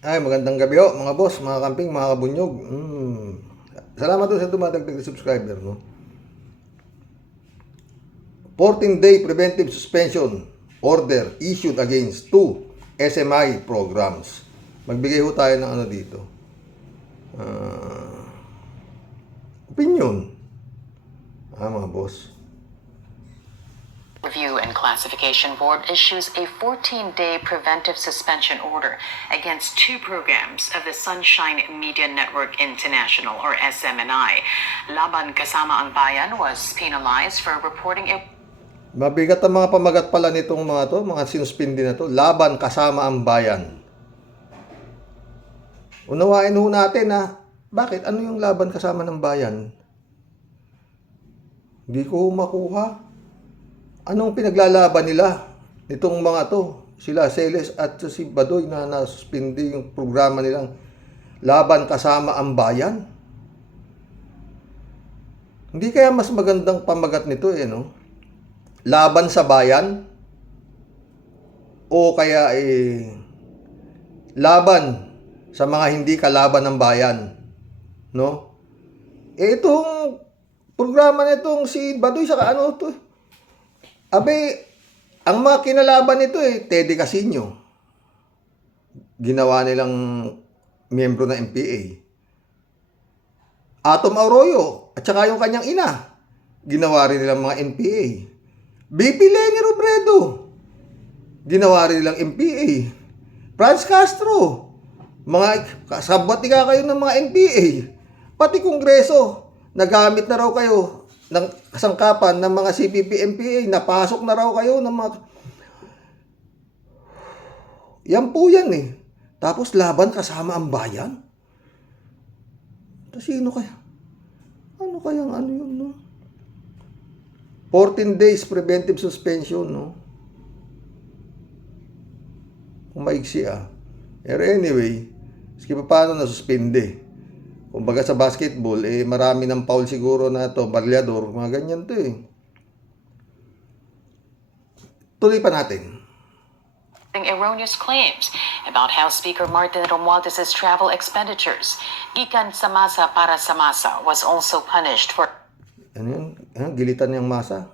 Ay, magandang gabi ho, mga boss, mga kamping, mga kabunyog. Salamat po sa dumadagdag na subscriber, no? 14-day preventive suspension order issued against two SMI programs. Magbigay ho tayo ng ano dito. Opinion. Mga boss. Review and Classification Board issues a 14-day preventive suspension order against two programs of the Sunshine Media Network International, or SMNI. Laban Kasama ang Bayan was penalized for reporting a... Mabigat ang mga pamagat pala nitong mga sinuspindi na to. Laban kasama ang bayan. Unawain ho natin bakit? Ano yung laban kasama ng bayan? Hindi ko makuha. Anong pinaglalaban nila nitong mga to? Sila Celes at si Badoy na nasuspindi yung programa nilang Laban Kasama ang Bayan. Hindi kaya mas magandang pamagat nito no? Laban sa bayan? O kaya laban sa mga hindi kalaban ng bayan, no? Itong programa nitong si Badoy saka ano to? Abe, ang mga kinalaban nito Teddy Casino. Ginawa nilang miyembro ng MPA. Atom Arroyo at saka yung kanyang ina. Ginawa rin nilang mga MPA. BP Leni Robredo. Ginawa rin nilang MPA. Franz Castro. Mga kasabati ka kayo ng mga MPA. Pati Kongreso. Nagamit na raw kayo ng kasangkapan ng mga CPP-MPA, napasok na raw kayo ng mga... Yan po yan Tapos laban kasama ang bayan? Sino kaya? Ano kayang ano yun, no? 14 days preventive suspension, no? Kung maigsi Pero anyway, sige pa paano nasuspinde? Kumbaga sa basketball, marami ng foul siguro na to, balyador, mga ganyan to Tuloy pa natin. Erroneous claims about House Speaker Martin Romualdez' travel expenditures. Gikan sa masa para sa masa was also punished for... Ano yun? Gilitan niyang masa?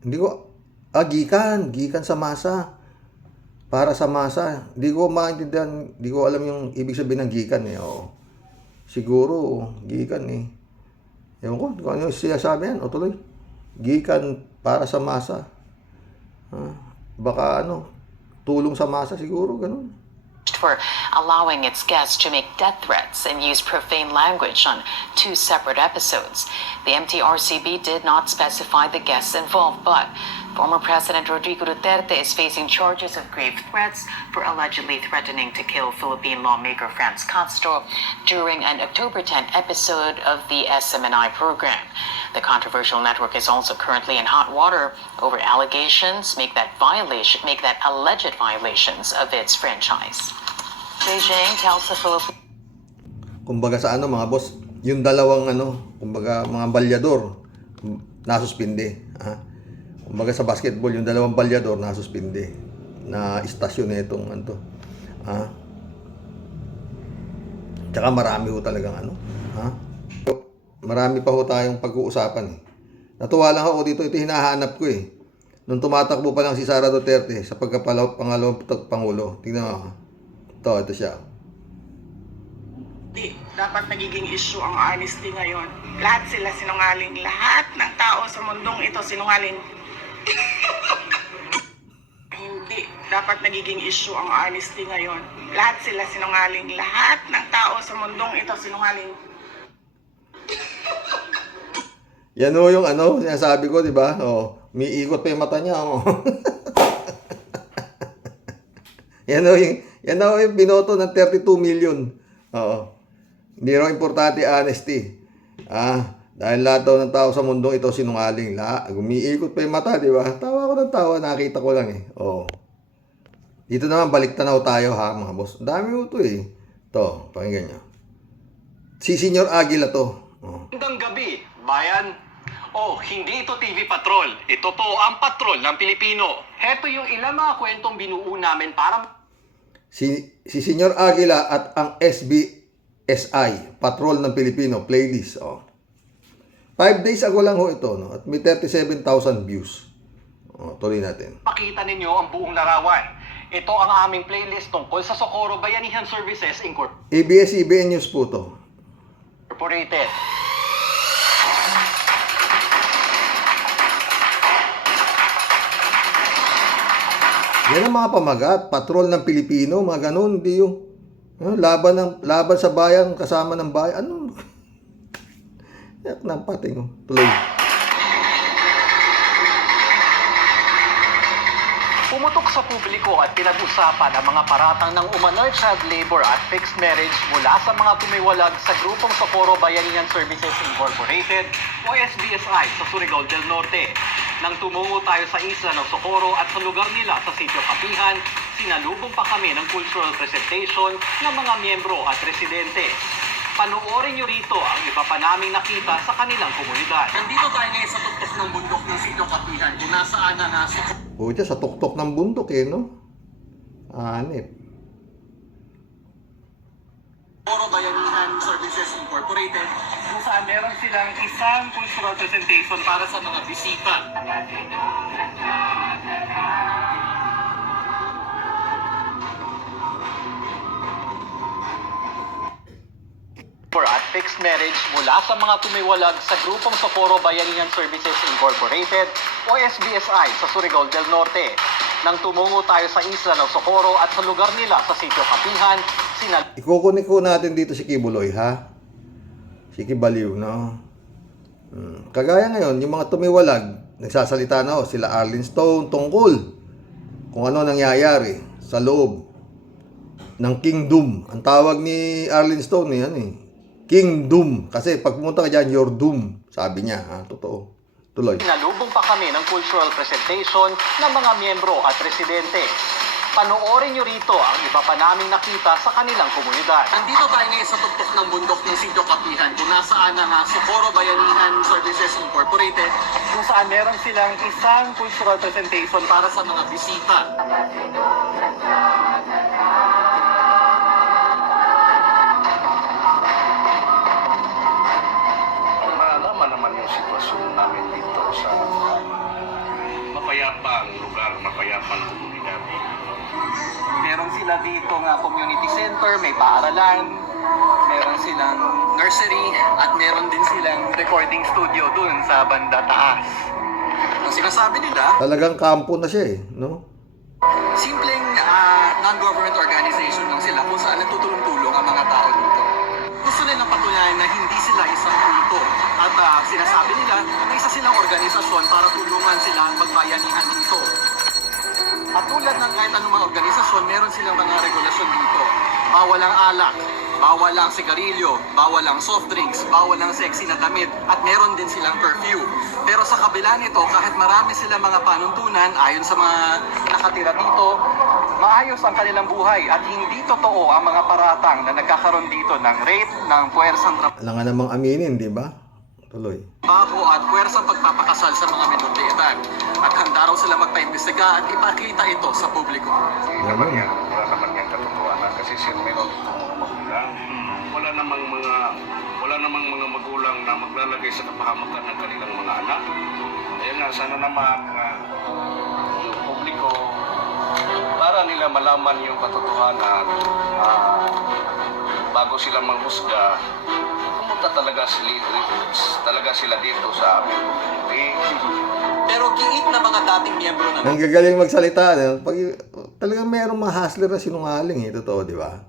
Hindi ko... gikan sa masa. Para sa masa. Hindi ko maintindihan, hindi ko alam yung ibig sabihin ng gikan Oo. Siguro, gikan Ewan ko, kung ano siya sabi yan, o tuloy. Gikan para sa masa. Baka tulong sa masa siguro, ganun. For allowing its guests to make death threats and use profane language on two separate episodes. The MTRCB did not specify the guests involved, but former President Rodrigo Duterte is facing charges of grave threats for allegedly threatening to kill Philippine lawmaker Franz Castro during an October 10 episode of the SMNI program. The controversial network is also currently in hot water over allegations make that alleged violations of its franchise. Beijing tells the Philippines. Kumbaga sa mga boss, yung dalawang kumbaga mga balyador nasuspinde. Kumbaga sa basketball, yung dalawang balyador nasuspinde na istasyon na itong Tsaka marami ho talagang Marami pa ho tayong pag-uusapan Natuwa lang ako dito, ito hinahanap ko Nung tumatakbo pa lang si Sara Duterte sa pangalawang Pangulo. Tingnan mo. Ito siya. Dapat nagiging issue ang honesty ngayon. Lahat sila sinungaling. Lahat ng tao sa mundong ito sinungaling. Hindi. Dapat nagiging issue ang honesty ngayon. Lahat sila sinungaling. Lahat ng tao sa mundong ito sinungaling. Yan yung sinasabi ko, di ba? Umiikot pa yung mata niya. Yan yung binoto ng 32 million. Hindi raw importante honesty. Dahil lahat daw ng tao sa mundong ito sinungaling. Umiikot pa yung mata, di ba? Tawa ko ng tawa, nakita ko lang Dito naman, baliktanaw tayo mga boss. Ang dami mo ito Ito, pakinggan nyo. Si Senyor Aguila to. Magandang gabi, bayan. Hindi ito TV Patrol. Ito po ang patrol ng Pilipino. Heto yung ilang mga kwentong binuo namin para... si Senyor Aguila at ang SBSI, Patrol ng Pilipino, playlist. 5 days ago lang ho ito, no? At may 37,000 views. Tuloy natin. Pakita ninyo ang buong larawan. Ito ang aming playlist tungkol sa Socorro Bayanihan Services ABS-CBN News po to. Incorporated. Yan ang mga pamagat, patrol ng Pilipino, mga ganun, di yung laban sa bayan, kasama ng bayan. Ano? Yak na pating, tuloy. Pumutok sa publiko at pinag-usapan ang mga paratang ng umano'y child labor at fixed marriage mula sa mga tumiwalag sa grupong Socorro Bayanihan Services Incorporated o SBSI sa Surigao del Norte. Nang tumungo tayo sa isla ng Socorro at sa lugar nila sa Sitio Kapihan, sinalubong pa kami ng cultural presentation ng mga miyembro at residente. Panoorin nyo rito ang iba pa naming nakita sa kanilang komunidad. Nandito tayo ngayon sa tuktok ng bundok ng Sitio Kapihan kung nasaan na nasa Pucha, sa tuktok ng bundok no? Anip. Socorro Bayanihan Services Incorporated kung saan meron silang isang cultural presentation para sa mga bisita. At fixed marriage mula sa mga tumiwalag sa grupong Socorro Bayanihan Services Incorporated o SBSI sa Surigao del Norte. Nang tumungo tayo sa isla ng Socorro at sa lugar nila sa Sitio Kapihan, Ikukunik ko natin dito si Kibuloy, ha? Si Kibaliw, no? Kagaya ngayon, yung mga tumiwalag, nagsasalita na sila Arlene Stone tungkol kung ano nangyayari sa loob ng Kingdom. Ang tawag ni Arlene Stone, yan Kingdom. Kasi pag pumunta ka dyan, your doom. Sabi niya, totoo. Tuloy. Nalubong pa kami ng cultural presentation ng mga miyembro at residente. Panoorin nyo rito ang iba pa naming nakita sa kanilang komunidad. Nandito tayo ngayon sa tuktok ng bundok ng Sitio Kapihan kung nasaan na Socorro Bayanihan Services Incorporated kung saan meron silang isang cultural presentation para sa mga bisita. Malaman naman yung sitwasyon namin dito sa mapayapang lugar, mapayapang komunidad. Meron sila dito nga community center, may paaralan, meron silang nursery, at meron din silang recording studio dun sa banda taas. Ang sinasabi nila, Talagang kampo na siya, no? simpleng non-government organization lang sila kung saan nagtutulong-tulong ang mga tao dito. Gusto nilang patunayan na hindi sila isang kulto at sinasabi nila na isa silang organisasyon para tulungan sila magbayanihan dito. At tulad ng kahit anumang organisasyon, meron silang mga regulasyon dito. Bawal ang alak, bawal ang sigarilyo, bawal ang soft drinks, bawal ang sexy na damit, at meron din silang curfew. Pero sa kabila nito, kahit marami silang mga panuntunan, ayon sa mga nakatira dito, maayos ang kanilang buhay at hindi totoo ang mga paratang na nagkakaroon dito ng rape, ng puwersang Alam nga namang aminin, di ba? Tuloy. trabaho at puwersang pagpapakasal sa mga menor de edad. At handa raw sila magpaimbestiga at ipakita ito sa publiko. Wala naman yan katotohanan kasi sino meron mga magulang. Wala namang mga magulang na maglalagay sa kapahamakan ng kanilang mga anak. Kaya nga, sana naman yung publiko para nila malaman yung katotohanan bago sila manghusga, pumunta talaga sila dito sa aming community. Pero giit na mga dating miyembro ng Ang gagaling magsalita, pag talagang merong mga hustler na sinungaling, totoo, di ba?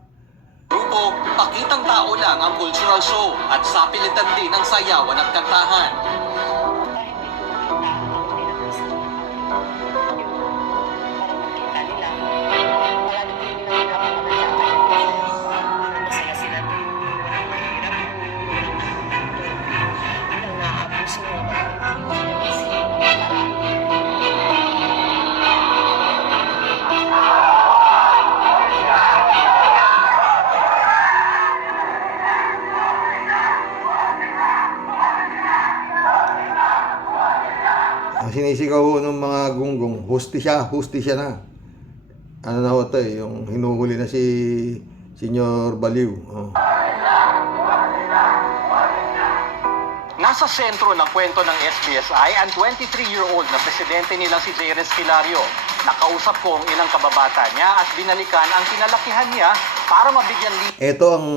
grupo, pakitang tao lang ang cultural show at sapilitan din ang sayawan at kantahan. Ang sinisigaw ho ng mga gunggong, hustisya na. Ano na ho, to eh, yung hinuhuli na si Senyor Baliw. Oh. Nasa sentro ng kwento ng SBSI ang 23-year-old na presidente nilang si Jaren Esquilario. Nakausap ko ang ilang kababata niya at binalikan ang kinalakihan niya para mabigyan Ito ang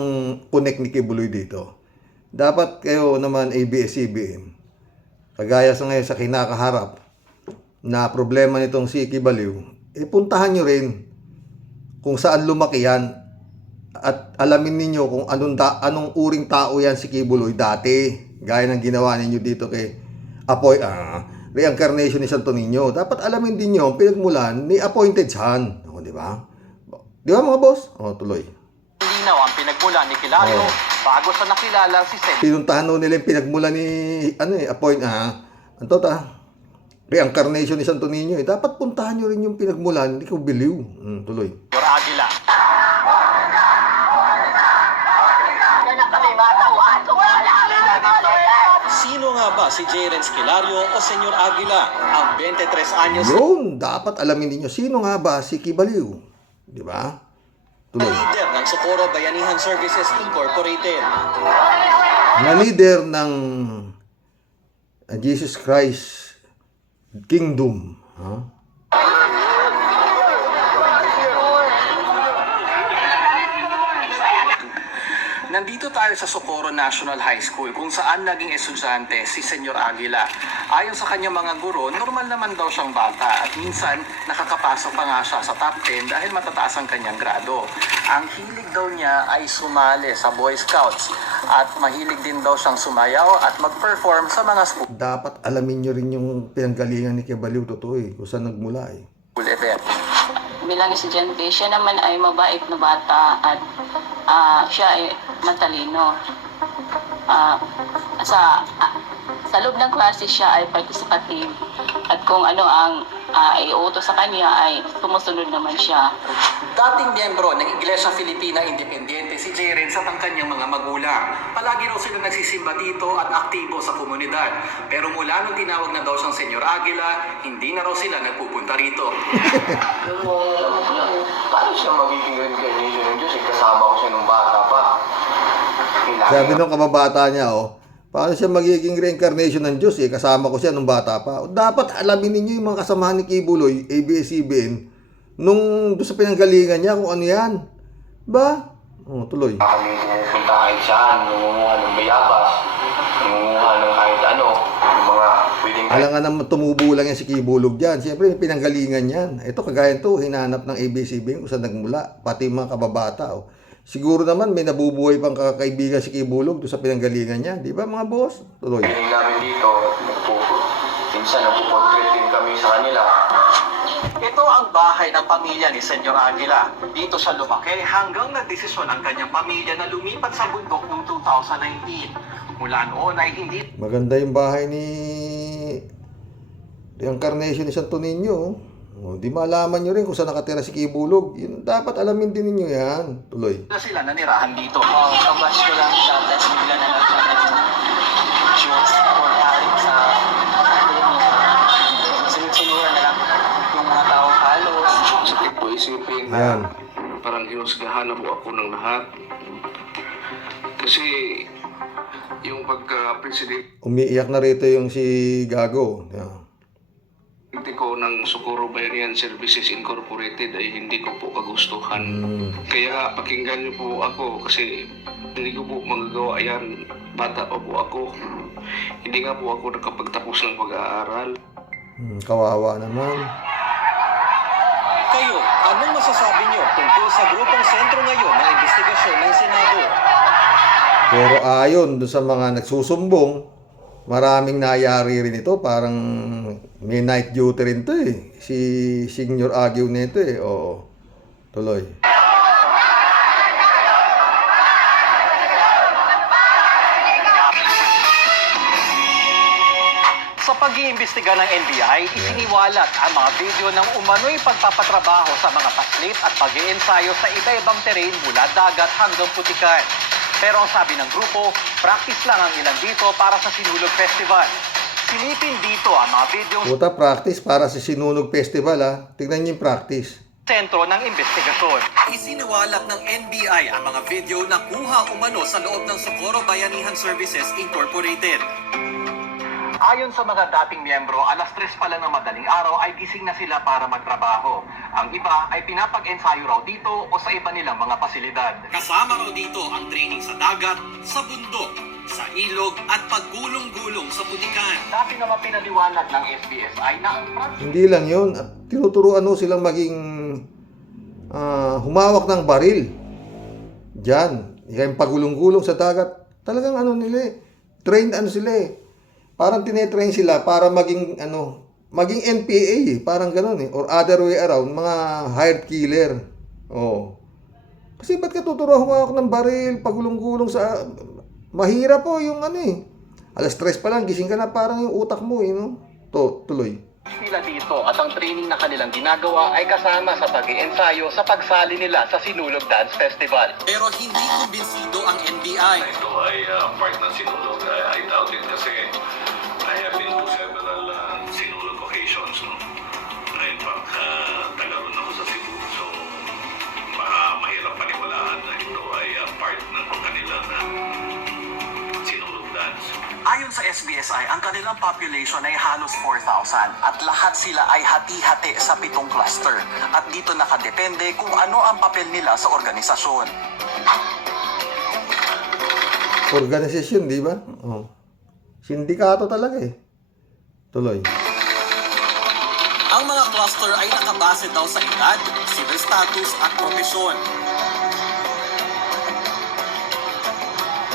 connect ni Kibuloy dito. Dapat kayo naman ABS-CBN, kagaya sa ngayon sa kinakaharap na problema nitong si Kibaliw, puntahan nyo rin kung saan lumaki yan at alamin ninyo kung anong uring tao yan si Kibuloy dati. Gaya ng ginawa ninyo dito kay reincarnation ni Santo Niño. Dapat alamin din nyo ang pinagmulan ni Appointed Son. O, di ba? Di ba mga boss? O, tuloy. linaw ang pinagmulan ni Kilario bago sa nakilala si Sen. Pinuntahan nila yung pinagmulan ni reincarnation ni Santo Niño. Dapat puntahan nyo rin yung pinagmulan ni Kibuloy. Tuloy. Agila. Sino nga ba si Jaren Esquilario o Senyor Aguila? Ang 23 anyos Yun, dapat alamin niyo sino nga ba si Kibaliw. Di ba? na Tuloy. leader ng Socorro Bayanihan Services Incorporated. Na leader ng Jesus Christ Kingdom. Nandito tayo sa Socorro National High School kung saan naging estudyante si Senyor Aguila. Ayon sa kanyang mga guro, normal naman daw siyang bata at minsan nakakapasok pa nga siya sa top 10 dahil matataas ang kanyang grado. Ang hilig daw niya ay sumali sa Boy Scouts at mahilig din daw siyang sumayaw at mag-perform sa mga school Dapat alamin nyo rin yung pinanggalingan ni Kibaliw. Totoo kung saan nagmula event. Bilang estudyante, siya naman ay mabait na bata at siya ay matalino. Sa loob ng klase siya ay participative at kung ano ang iuutos sa kanya ay sumusunod naman siya. Dating miyembro ng Iglesia Filipina Independiente si Jaren sa kanyang mga magulang. Palagi raw sila nagsisimba dito at aktibo sa komunidad. Pero mula nung tinawag na daw siyang Senyor Aguila, hindi na raw sila nagpupunta rito. Paano siya magiging reincarnation ng Diyos? Kasama ko siya nung bata pa. Sabi nung kababata niya, paano siya magiging reincarnation ng Diyos? Kasama ko siya nung bata pa. Dapat alamin ninyo yung mga kasamahan ni Kibuloy, ABS-CBN, nung doon sa pinanggalingan niya kung ano yan. Ba? Tuloy. Kami pupunta kahit saan, nangunguha ng bayabas, nangunguha ng kahit ano, yung mga pwedeng... Alam nga naman tumubo lang yan si Kibulog dyan. Siyempre, pinanggalingan yan. Ito, kagaya to, hinanap ng ABS-CBN kung saan nagmula. Pati mga kababata. Siguro naman may nabubuhay pang kakaibigan si Kibulog doon sa pinanggalingan niya. Di ba mga boss? Tuloy. Piling namin dito, minsan nagpuportrait din kami sa kanila. Ito ang bahay ng pamilya ni Senyor Aguila. Dito siya lumaki hanggang nagdesisyon ang kanyang pamilya na lumipat sa bundok noong 2019. Mula noon ay hindi Maganda yung bahay ni reincarnation ni Santo Niño. Di malaman nyo rin kung saan nakatira si Kibulog. Yun, dapat alamin din ninyo yan. Tuloy. na sila nanirahan dito. Kabash ko lang siya, tapos bigla na Diyos for haring sa sunod-sunuran na lang yung mga taong halos. Sakit po isipin Yan. na parang hinusgahan na po ako ng lahat. Kasi yung pagka-presidente Umiiyak na rito yung si Gago. Yan. ko ng Socorro Bayanihan Services Incorporated ay hindi ko po kagustuhan. Kaya pakinggan niyo po ako kasi hindi ko po magagawa yan. Bata pa po ako. Hindi nga po ako nakapagtapos ng pag-aaral. Kawawa naman. Kayo, anong masasabi niyo tungkol sa grupong sentro ngayon ng investigasyon ng Senado? Pero ayon doon sa mga nagsusumbong, maraming nangyari rin ito. Parang may night duty rin to si Senyor Aguila nito Oo. Tuloy. Sa pag-iimbestiga ng NBI, isiniwalat ang mga video ng umano'y pagpapatrabaho sa mga paslit at pag-iensayo sa iba-ibang terrain mula dagat hanggang putikan. Pero ang sabi ng grupo, practice lang ang ilan dito para sa Sinulog Festival. Sinipin dito ang mga video Puta, practice para sa Sinunog Festival Tignan niyo yung practice. sentro ng investigasyon. Isiniwalat ng NBI ang mga video na kuha umano sa loob ng Socorro Bayanihan Services Incorporated. Ayon sa mga dating miyembro, alas 3 pa lang ng madaling araw ay gising na sila para magtrabaho. Ang iba ay pinapag-ensayo raw dito o sa iba nilang mga pasilidad. Kasama raw dito ang training sa dagat, sa bundok, sa ilog at paggulong-gulong sa pulikan. Dati naman pinaliwanag ng SBSI na Hindi lang yun. At tinuturuan mo silang maging humawak ng baril. Diyan. Yung pagulong-gulong sa dagat. Talagang ano nila eh. Trained ano sila eh. Parang tinetrain sila para maging maging NPA eh. Parang ganun eh. Or other way around, mga hired killer. Oh. Kasi ba't ka tuturuan humawak ng baril, pagulong-gulong sa... Mahirap po yung alas 3 pa lang, gising ka na, parang yung utak mo eh, no? Tuloy. nila dito at ang training na kanilang ginagawa ay kasama sa pag-iensayo sa pagsali nila sa Sinulog Dance Festival. Pero hindi kumbinsido ang NBI. Ito ay part ng Sinulog. I doubt it kasi I have been to several Sinulog occasions. No? In fact, tagaroon ako sa Cebu. So, mahirap paniwalaan na ito ay part ng kanilang Sinulog Dance. Ayon sa SBSI, ang kanilang population ay halos 4,000 at lahat sila ay hati-hati sa 7 cluster. At dito nakadepende kung ano ang papel nila sa organisasyon. Organisasyon, di ba? Oh. Sindikato talaga eh. Tuloy. Ang mga cluster ay nakabase daw sa edad, civil status at profesyon.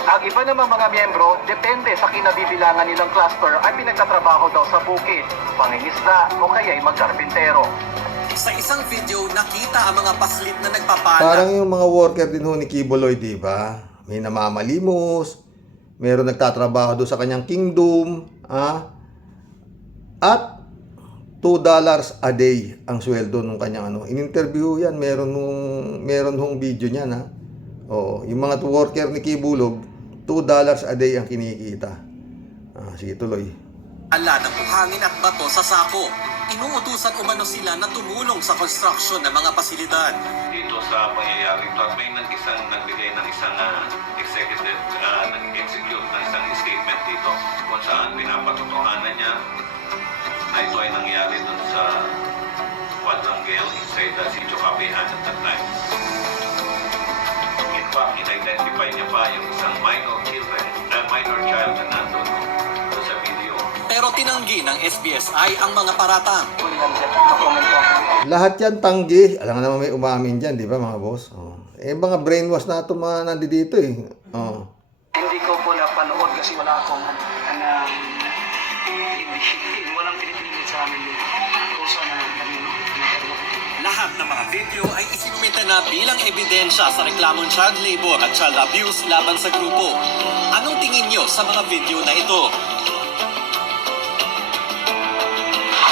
Ang iba namang mga miyembro, depende sa kinabibilangan nilang cluster ay pinagtatrabaho daw sa bukid, pangingisda o kaya'y magkarpintero. Sa isang video, nakita ang mga paslit na nagpapala. Parang yung mga worker din ho ni Kibuloy, di ba? May namamalimos, meron nagtatrabaho doon sa kanyang kingdom, at $2 a day ang sweldo nung kanyang in-interview yan, meron hong video niyan ha. Oo, yung mga worker ni Kibulog, $2 a day ang kinikita. Sige, tuloy. Ala ng buhangin at bato sa sako. Inuutusan umano sila na tumulong sa construction ng mga pasilidad. Dito sa pangyayari ito at may nagbigay ng isang executive, nag-execute ng isang statement dito kung saan pinapatotohanan niya na ito ay nangyari dun sa quadrangle inside the Sitio Capihan at that time. In fact, in-identify niya pa yung isang minor child na nandun sa video. Pero tinanggi ng SBSI ang mga paratang. Lahat yan tanggi. Alam nga naman may umamin dyan, di ba mga boss? Oh. Mga brainwash na ito mga nandito eh. Oh. Hindi ko po napanood kasi wala akong walang pinipilit sa amin kung saan lahat ng mga video ay isinumite na bilang ebidensya sa reklamong child labor at child abuse laban sa grupo. Anong tingin nyo sa mga video na ito?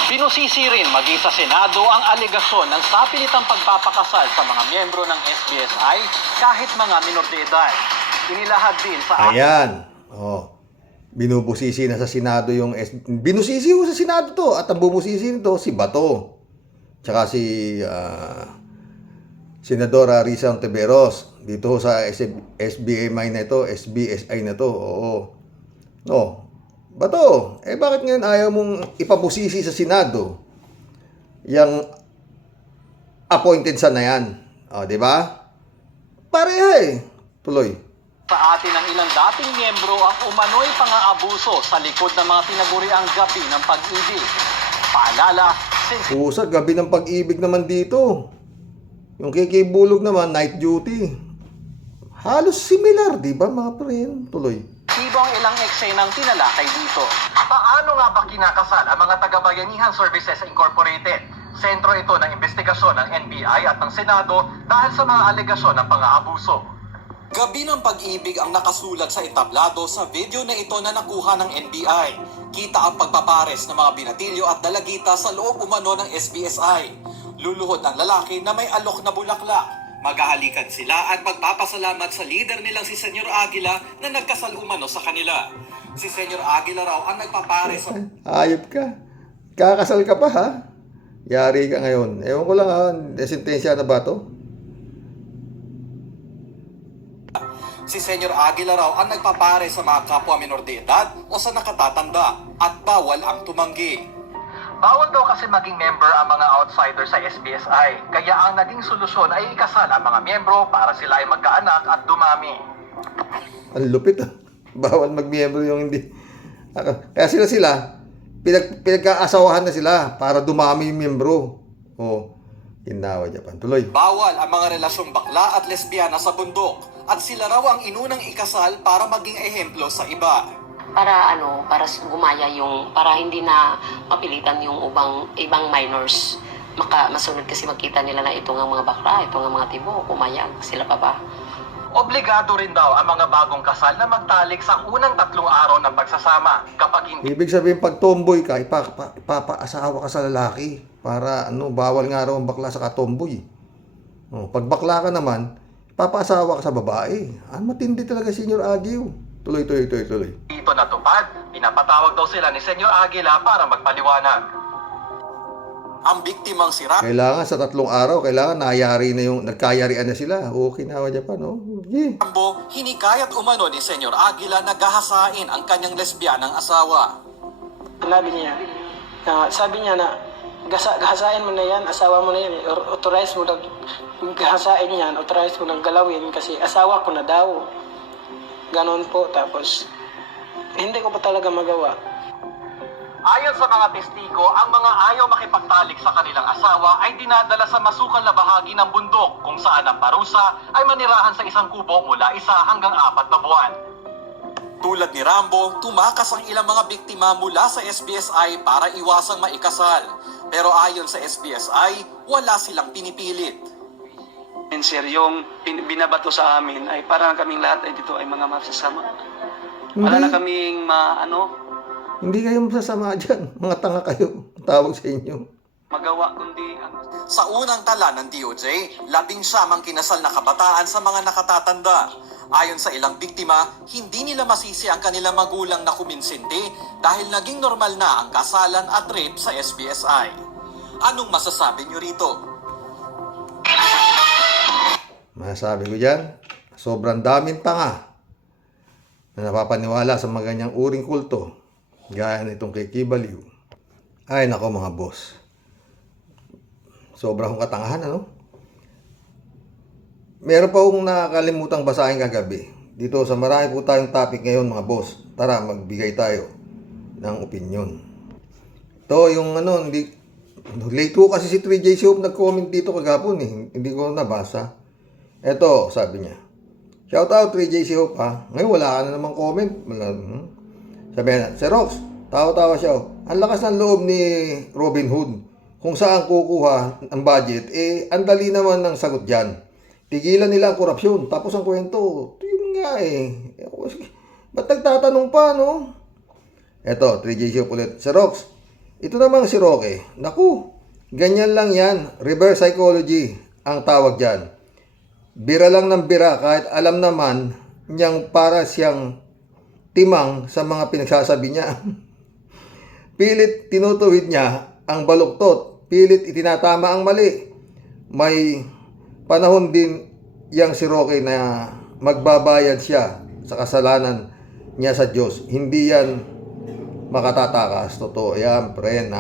Pinusisi rin maging sa Senado ang alegasyon ng sapilitang pagpapakasal sa mga miyembro ng SBSI kahit mga minor de edad. Inilahad din sa Ayan. Oh. Binubusisi na sa Senado yung binusisi ko sa Senado to at ang bumusisi nito si Bato. Tsaka si Senadora Risa Ontiveros dito sa SBSI na ito, SBSI na to. Oo. No. Bato, bakit ngayon ayaw mong ipabusisi sa Senado yung appointed sa na yan? O, di ba? Pareha eh. Tuloy. Sa atin ng ilang dating miyembro ang umano'y pang-aabuso sa likod ng mga tinaguriang gabi ng pag-ibig. Paalala, Pusa, gabi ng pag-ibig naman dito. Yung kikibulog naman, night duty. Halos similar, di ba mga friend? Tuloy. sensitibo ang ilang eksenang tinalakay dito. Paano nga ba kinakasal ang mga taga-Bayanihan Services Incorporated? Sentro ito ng investigasyon ng NBI at ng Senado dahil sa mga alegasyon ng pang-aabuso. Gabi ng pag-ibig ang nakasulat sa entablado sa video na ito na nakuha ng NBI. Kita ang pagpapares ng mga binatilyo at dalagita sa loob umano ng SBSI. Luluhod ng lalaki na may alok na bulaklak. Maghahalikan sila at magpapasalamat sa leader nilang si Senyor Aguila na nagkasal umano sa kanila. Si Senyor Aguila raw ang nagpapares sa... Ayop ka. Kakasal ka pa ha? Yari ka ngayon. Ewan ko lang sentensya na ba to? Si Senyor Aguila raw ang nagpapare sa mga kapwa minor de edad o sa nakatatanda at bawal ang tumanggi. Bawal daw kasi maging member ang mga outsider sa SBSI, kaya ang naging solusyon ay ikasal ang mga miyembro para sila ay magkaanak at dumami. Ang lupit Bawal magmiyembro yung hindi. Kaya sila pinagkaasawahan na sila para dumami yung miyembro. Ginawa Japan. Tuloy. Bawal ang mga relasyong bakla at lesbiana sa bundok at sila raw ang inunang ikasal para maging ehemplo sa iba. Para gumaya para hindi na mapilitan yung ibang minors. Masunod kasi makita nila na ito nga mga bakla, ito nga mga tibo, pumayag, sila pa ba? Obligado rin daw ang mga bagong kasal na magtalik sa unang 3 araw ng pagsasama kapag hindi Ibig sabihin, pag tomboy ka, ipapaasawa ka sa lalaki. Para bawal nga raw ang bakla sa katomboy. Pag bakla ka naman, ipapaasawa ka sa babae. Matindi talaga, Senyor Aguiw. Tuloy. dito natupad, pinapatawag daw sila ni Senyor Aguila para magpaliwanag. Ang biktimang si Kailangan sa 3 araw, kailangan nagkayarian na sila. Kinawa Japan, Okay. Rambo, hinikayat umano ni Senyor Aguila na gahasain ang kanyang lesbianang asawa. Sabi niya na gahasain mo na yan, asawa mo na yan, authorize mo na gahasain yan, authorize mo na galawin kasi asawa ko na daw. Ganon po, tapos hindi ko pa talaga magawa. Ayon sa mga testigo, ang mga ayaw makipagtalik sa kanilang asawa ay dinadala sa masukal na bahagi ng bundok kung saan ang parusa ay manirahan sa isang kubo mula 1 hanggang 4 na buwan. Tulad ni Rambo, tumakas ang ilang mga biktima mula sa SBSI para iwasang maikasal. Pero ayon sa SBSI, wala silang pinipilit. Sir, yung binabato sa amin ay parang kaming lahat ay dito ay mga masasama. Wala na kaming Hindi kayo masasama dyan. Mga tanga kayo. Tawag sa inyo. magawa kundi Sa unang tala ng DOJ, 11 ang kinasal na kabataan sa mga nakatatanda. Ayon sa ilang biktima, hindi nila masisi ang kanilang magulang na kuminsinti dahil naging normal na ang kasalan at rape sa SBSI. Anong masasabi niyo rito? Masasabi ko dyan, sobrang daming tanga na napapaniwala sa mga ganyang uring kulto. Gaya nitong kay Kibaliw. Ay nako mga boss. Sobrang katangahan, Meron pa akong nakakalimutang basahin kagabi. Dito sa marami po tayong topic ngayon mga boss. Tara, magbigay tayo ng opinion. Ito yung late ko kasi si 3J Shop nag-comment dito kagapon Hindi ko nabasa. Ito, sabi niya. Shout out 3J Shop Ngayon wala ka na namang comment. Sabi niya, Sir Rox, tawa-tawa siya. Ang lakas ng loob ni Robin Hood. Kung saan kukuha ang budget, ang dali naman ng sagot dyan. Tigilan nila ang korupsyon. Tapos ang kwento, yun nga Ba't nagtatanong pa, Eto, 3J Shop ulit. Sir Rox, ito namang si Roque. Naku, ganyan lang yan. Reverse psychology ang tawag dyan. Bira lang ng bira kahit alam naman niyang para siyang timang sa mga pinagsasabi niya. Pilit tinutuwid niya ang baluktot. Pilit itinatama ang mali. May panahon din yang si Roque na magbabayad siya sa kasalanan niya sa Diyos. Hindi yan makatatakas. Totoo yan, friend,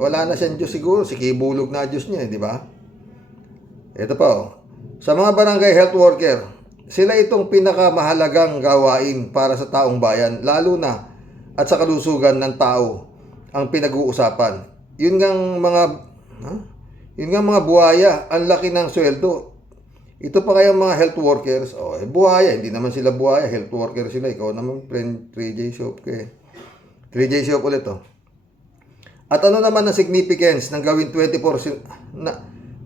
wala na siyang Diyos siguro. Sikibulog na Diyos niya, di ba? Ito pa, sa mga barangay health worker, sila itong pinakamahalagang gawain para sa taong bayan, lalo na at sa kalusugan ng tao ang pinag-uusapan. Yun ngang mga buhaya, ang laki ng sweldo. Ito pa kaya mga health workers, buhaya, hindi naman sila buhaya, health worker sila. Ikaw naman, friend, 3J Shop 3J Shop ulit, At ano naman ang significance ng gawing 24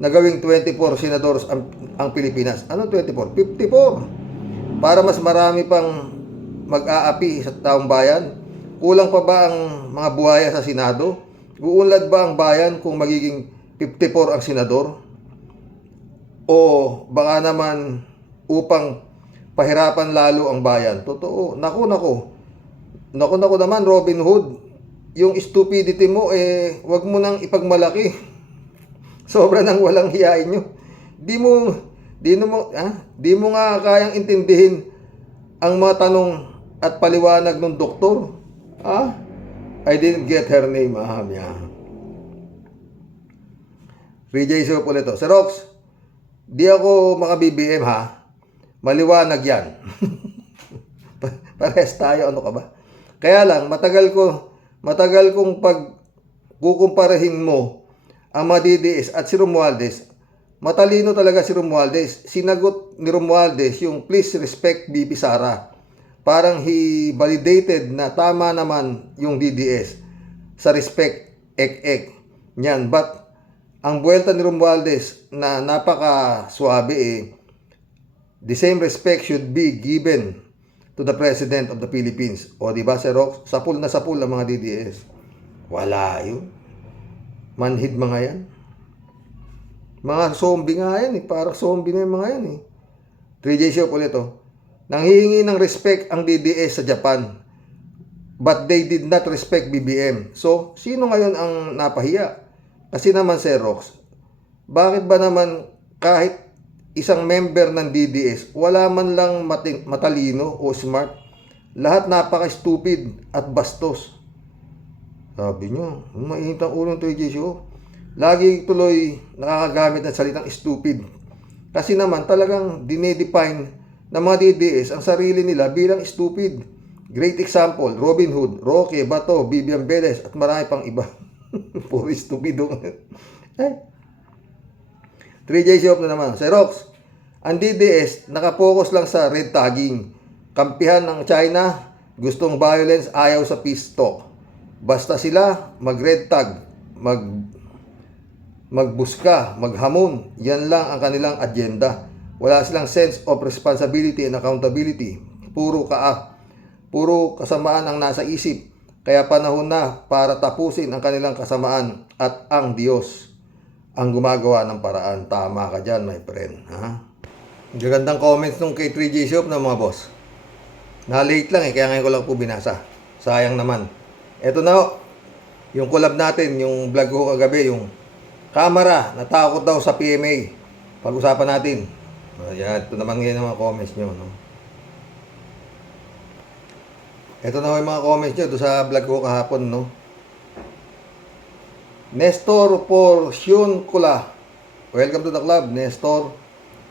na gawing 24 senadors ang Pilipinas? Ano 24? 54. Para mas marami pang mag-aapi sa taong bayan? Kulang pa ba ang mga buhaya sa Senado? Uunlad ba ang bayan kung magiging 54 ang senador? O baka naman upang pahirapan lalo ang bayan? Totoo. Naku naman, Robin Hood. yung stupidity mo, wag mo nang ipagmalaki. Sobra nang walang hiyain nyo. Di mo nga kayang intindihin ang mga tanong at paliwanag ng doktor. I didn't get her name. Rejason po ulit. Sir Rox, di ako maka-BBM ha. Maliwanag yan. Pares tayo, ano ka ba? Kaya lang, matagal kong kukumparahin mo ang mga DDS at si Romualdez. Matalino talaga si Romualdez. Sinagot ni Romualdez yung please respect BP Sara. Parang he validated na tama naman yung DDS sa respect ek. Yan, but ang buwelta ni Romualdez na napaka-suabe the same respect should be given to the President of the Philippines. O diba, Sir Rox? Sapul na sapul ang mga DDS. Wala yun. Manhid mga yan. Mga zombie nga yan Parang zombie na yung mga yan 3J Shop ulit Nanghihingi ng respect ang DDS sa Japan. But they did not respect BBM. So, sino ngayon ang napahiya? Kasi naman, Sir Rox, bakit ba naman kahit isang member ng DDS, wala man lang matalino o smart, lahat napaka-stupid at bastos. Sabi nyo, mainit ang ulo ng 3J Show. Lagi tuloy nakakagamit ng salitang stupid. Kasi naman talagang dinedefine ng mga DDS ang sarili nila bilang stupid. Great example, Robin Hood, Roque, Bato, Vivian Velez at marami pang iba. Puro stupido. 3J Shop na naman. Sir Rox, ang DDS nakapokus lang sa red tagging. Kampihan ng China, gustong violence, ayaw sa peace talk. Basta sila mag-red tag, magbuska, maghamon. Yan lang ang kanilang agenda. Wala silang sense of responsibility and accountability. Puro kasamaan ang nasa isip. Kaya panahon na para tapusin ang kanilang kasamaan at ang Diyos ang gumagawa ng paraan. Tama ka dyan, my friend. Gagandang comments nung kay 3J Shop na mga boss. Na-late lang kaya ngayon ko lang po binasa. Sayang naman. Eto na yung collab natin, yung vlog ko kagabi, yung camera, natakot daw sa PMA. Pag-usapan natin. Ayan, ito naman ngayon ang mga comments nyo. Ito na yung mga comments nyo sa vlog ko kahapon, Nestor Porciuncula. Welcome to the club, Nestor.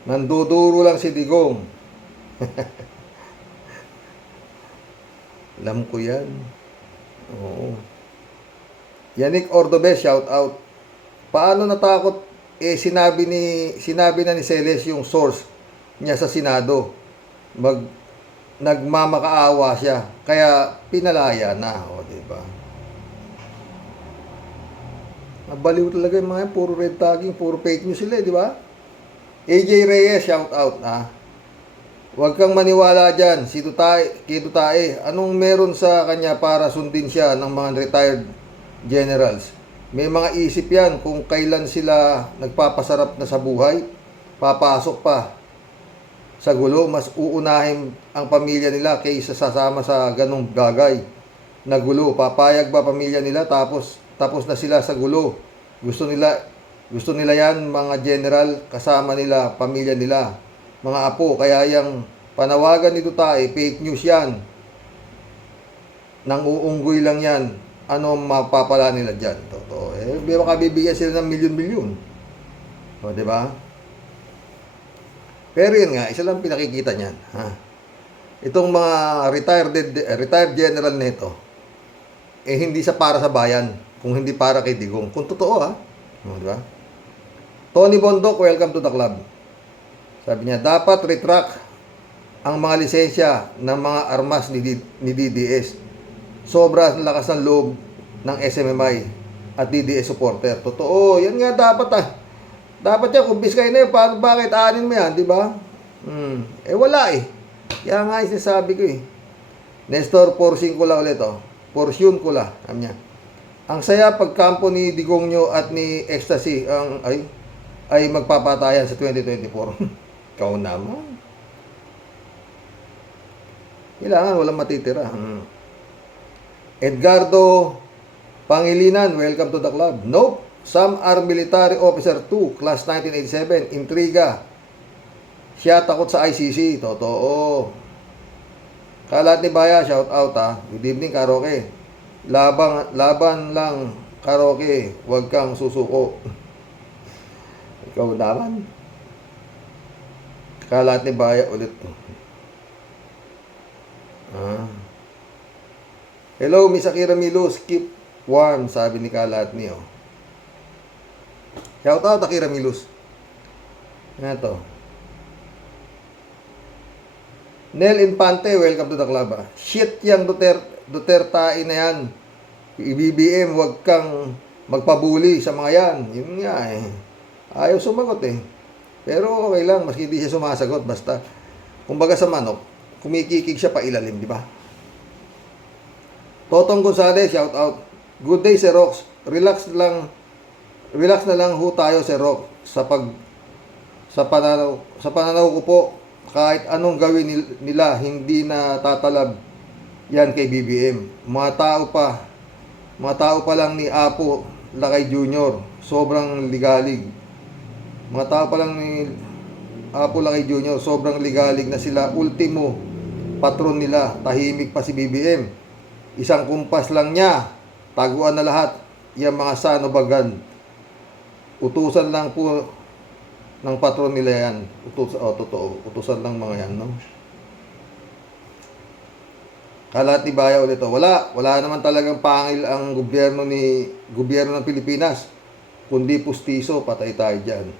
Nanduduro lang si Digong. Alam ko yan. Oo. Yannick Ordobes, shout out. Paano natakot? Sinabi na ni Celes yung source niya sa Senado. Nagmamakaawa siya. Kaya pinalaya na. O, diba? Mabaliw talaga yung mga yan. Puro red tagging, puro fake news sila, di ba? AJ Reyes, shout out. Huwag kang maniwala dyan. Kito Tae. Anong meron sa kanya para sundin siya ng mga retired generals? May mga isip yan kung kailan sila nagpapasarap na sa buhay. Papasok pa sa gulo, mas uunahin ang pamilya nila kaysa sasama sa ganong gagay na gulo. Papayag ba pamilya nila tapos na sila sa gulo? Gusto nila yan, mga general, kasama nila, pamilya nila, mga apo. Kaya yung panawagan ni Duterte, fake news yan. Nang uunggoy lang yan. Ano mapapala nila dyan? Totoo. Baka bibigyan sila ng milyon-milyon. O, diba? Pero yun nga, isa lang pinakikita niyan. Itong mga retired general nito, hindi sa para sa bayan, kung hindi para kay Digong. Kung totoo, O, diba? Tony Bondok, welcome to the club. Sabi niya, dapat retract ang mga lisensya ng mga armas ni DDS. Sobra ang lakas ng loob ng SMMI at DDS supporter. Totoo, yan nga dapat Dapat yan, kumpiskay na yun. Bakit aanin mo yan, di ba? Wala Kaya nga sinasabi ko Nestor Porciuncula ulit Porciuncula, sabi niya. Ang saya pagkampo ni Digong nyo at ni Ecstasy ay magpapatayan sa 2024. Ikaw naman. Kailangan walang matitira. Edgardo Pangilinan, welcome to the club. Nope. Some are military officer 2, class 1987. Intriga. Siya takot sa ICC. Totoo. Kalat ni Baya, shout out ha. Good evening, karaoke. Laban lang, karaoke. Huwag kang susuko. Ikaw naman. Kalat ni Baya ulit. Hello, Miss Akira Milos. Keep warm, sabi ni Kalat niyo. Shout out, Akira Milos. Ito. Nel Infante, welcome to the club. Shit yang Duterte na yan. BBM, wag kang magpabuli sa mga yan. Yun nga eh. Ayaw sumagot eh. Pero okay lang, maski hindi siya sumasagot. Basta, kumbaga sa manok, kumikikig siya pa ilalim, di ba? Totong Gonzales, shout out. Good day, Sir Rox. Relax na lang ho tayo, Sir Rox. Sa pananaw ko po, kahit anong gawin nila, hindi na tatalab yan kay BBM. Mga tao pa lang ni Apo Lakay Jr. Sobrang ligalig. Mga tao pa lang ni Apo Lakay Jr. Sobrang ligalig na sila. Ultimo, patron nila. Tahimik pa si BBM. Isang kumpas lang niya. Taguan na lahat. Yung mga sanobagan. Utusan lang po ng patron nila yan. Totoo. Utusan lang mga yan, no? Kalat ni Baya ulit. Wala naman talagang pangil ang gobyerno ng Pilipinas. Kundi pustiso, patay tayo dyan.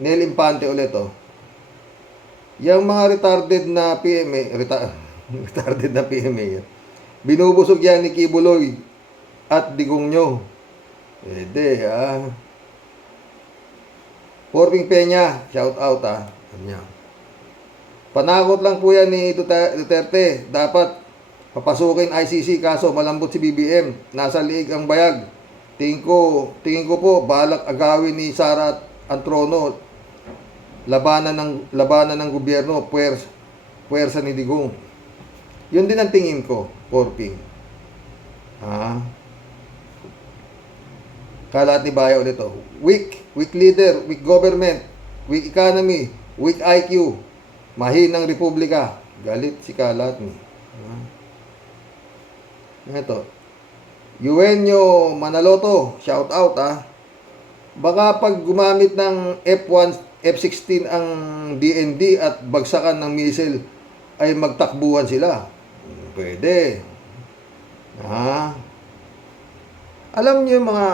Nel Infante ulit. Yung mga retarded na PMA, binubusog yan ni Kibuloy at digong nyo. Pwede, Porping Peña, shout out Kanya. Panakot lang po yan ni Duterte. Dapat papasukin ICC kaso malambot si BBM. Nasa liig ang bayag. Tingin ko po balak agawin ni Sara ang trono. Labanan ng gobyerno, puwersa ni Digong. Yun din ang tingin ko, Porping. Kalat ni Baya ulit weak leader, weak government, weak economy, weak IQ, mahinang republika. Galit si Kalat ni. Ito. Eugenio Manaloto, shout out Baka pag gumamit ng F16 ang DND at bagsakan ng missile ay magtakbuhan sila. Pwede. Alam niyo yung mga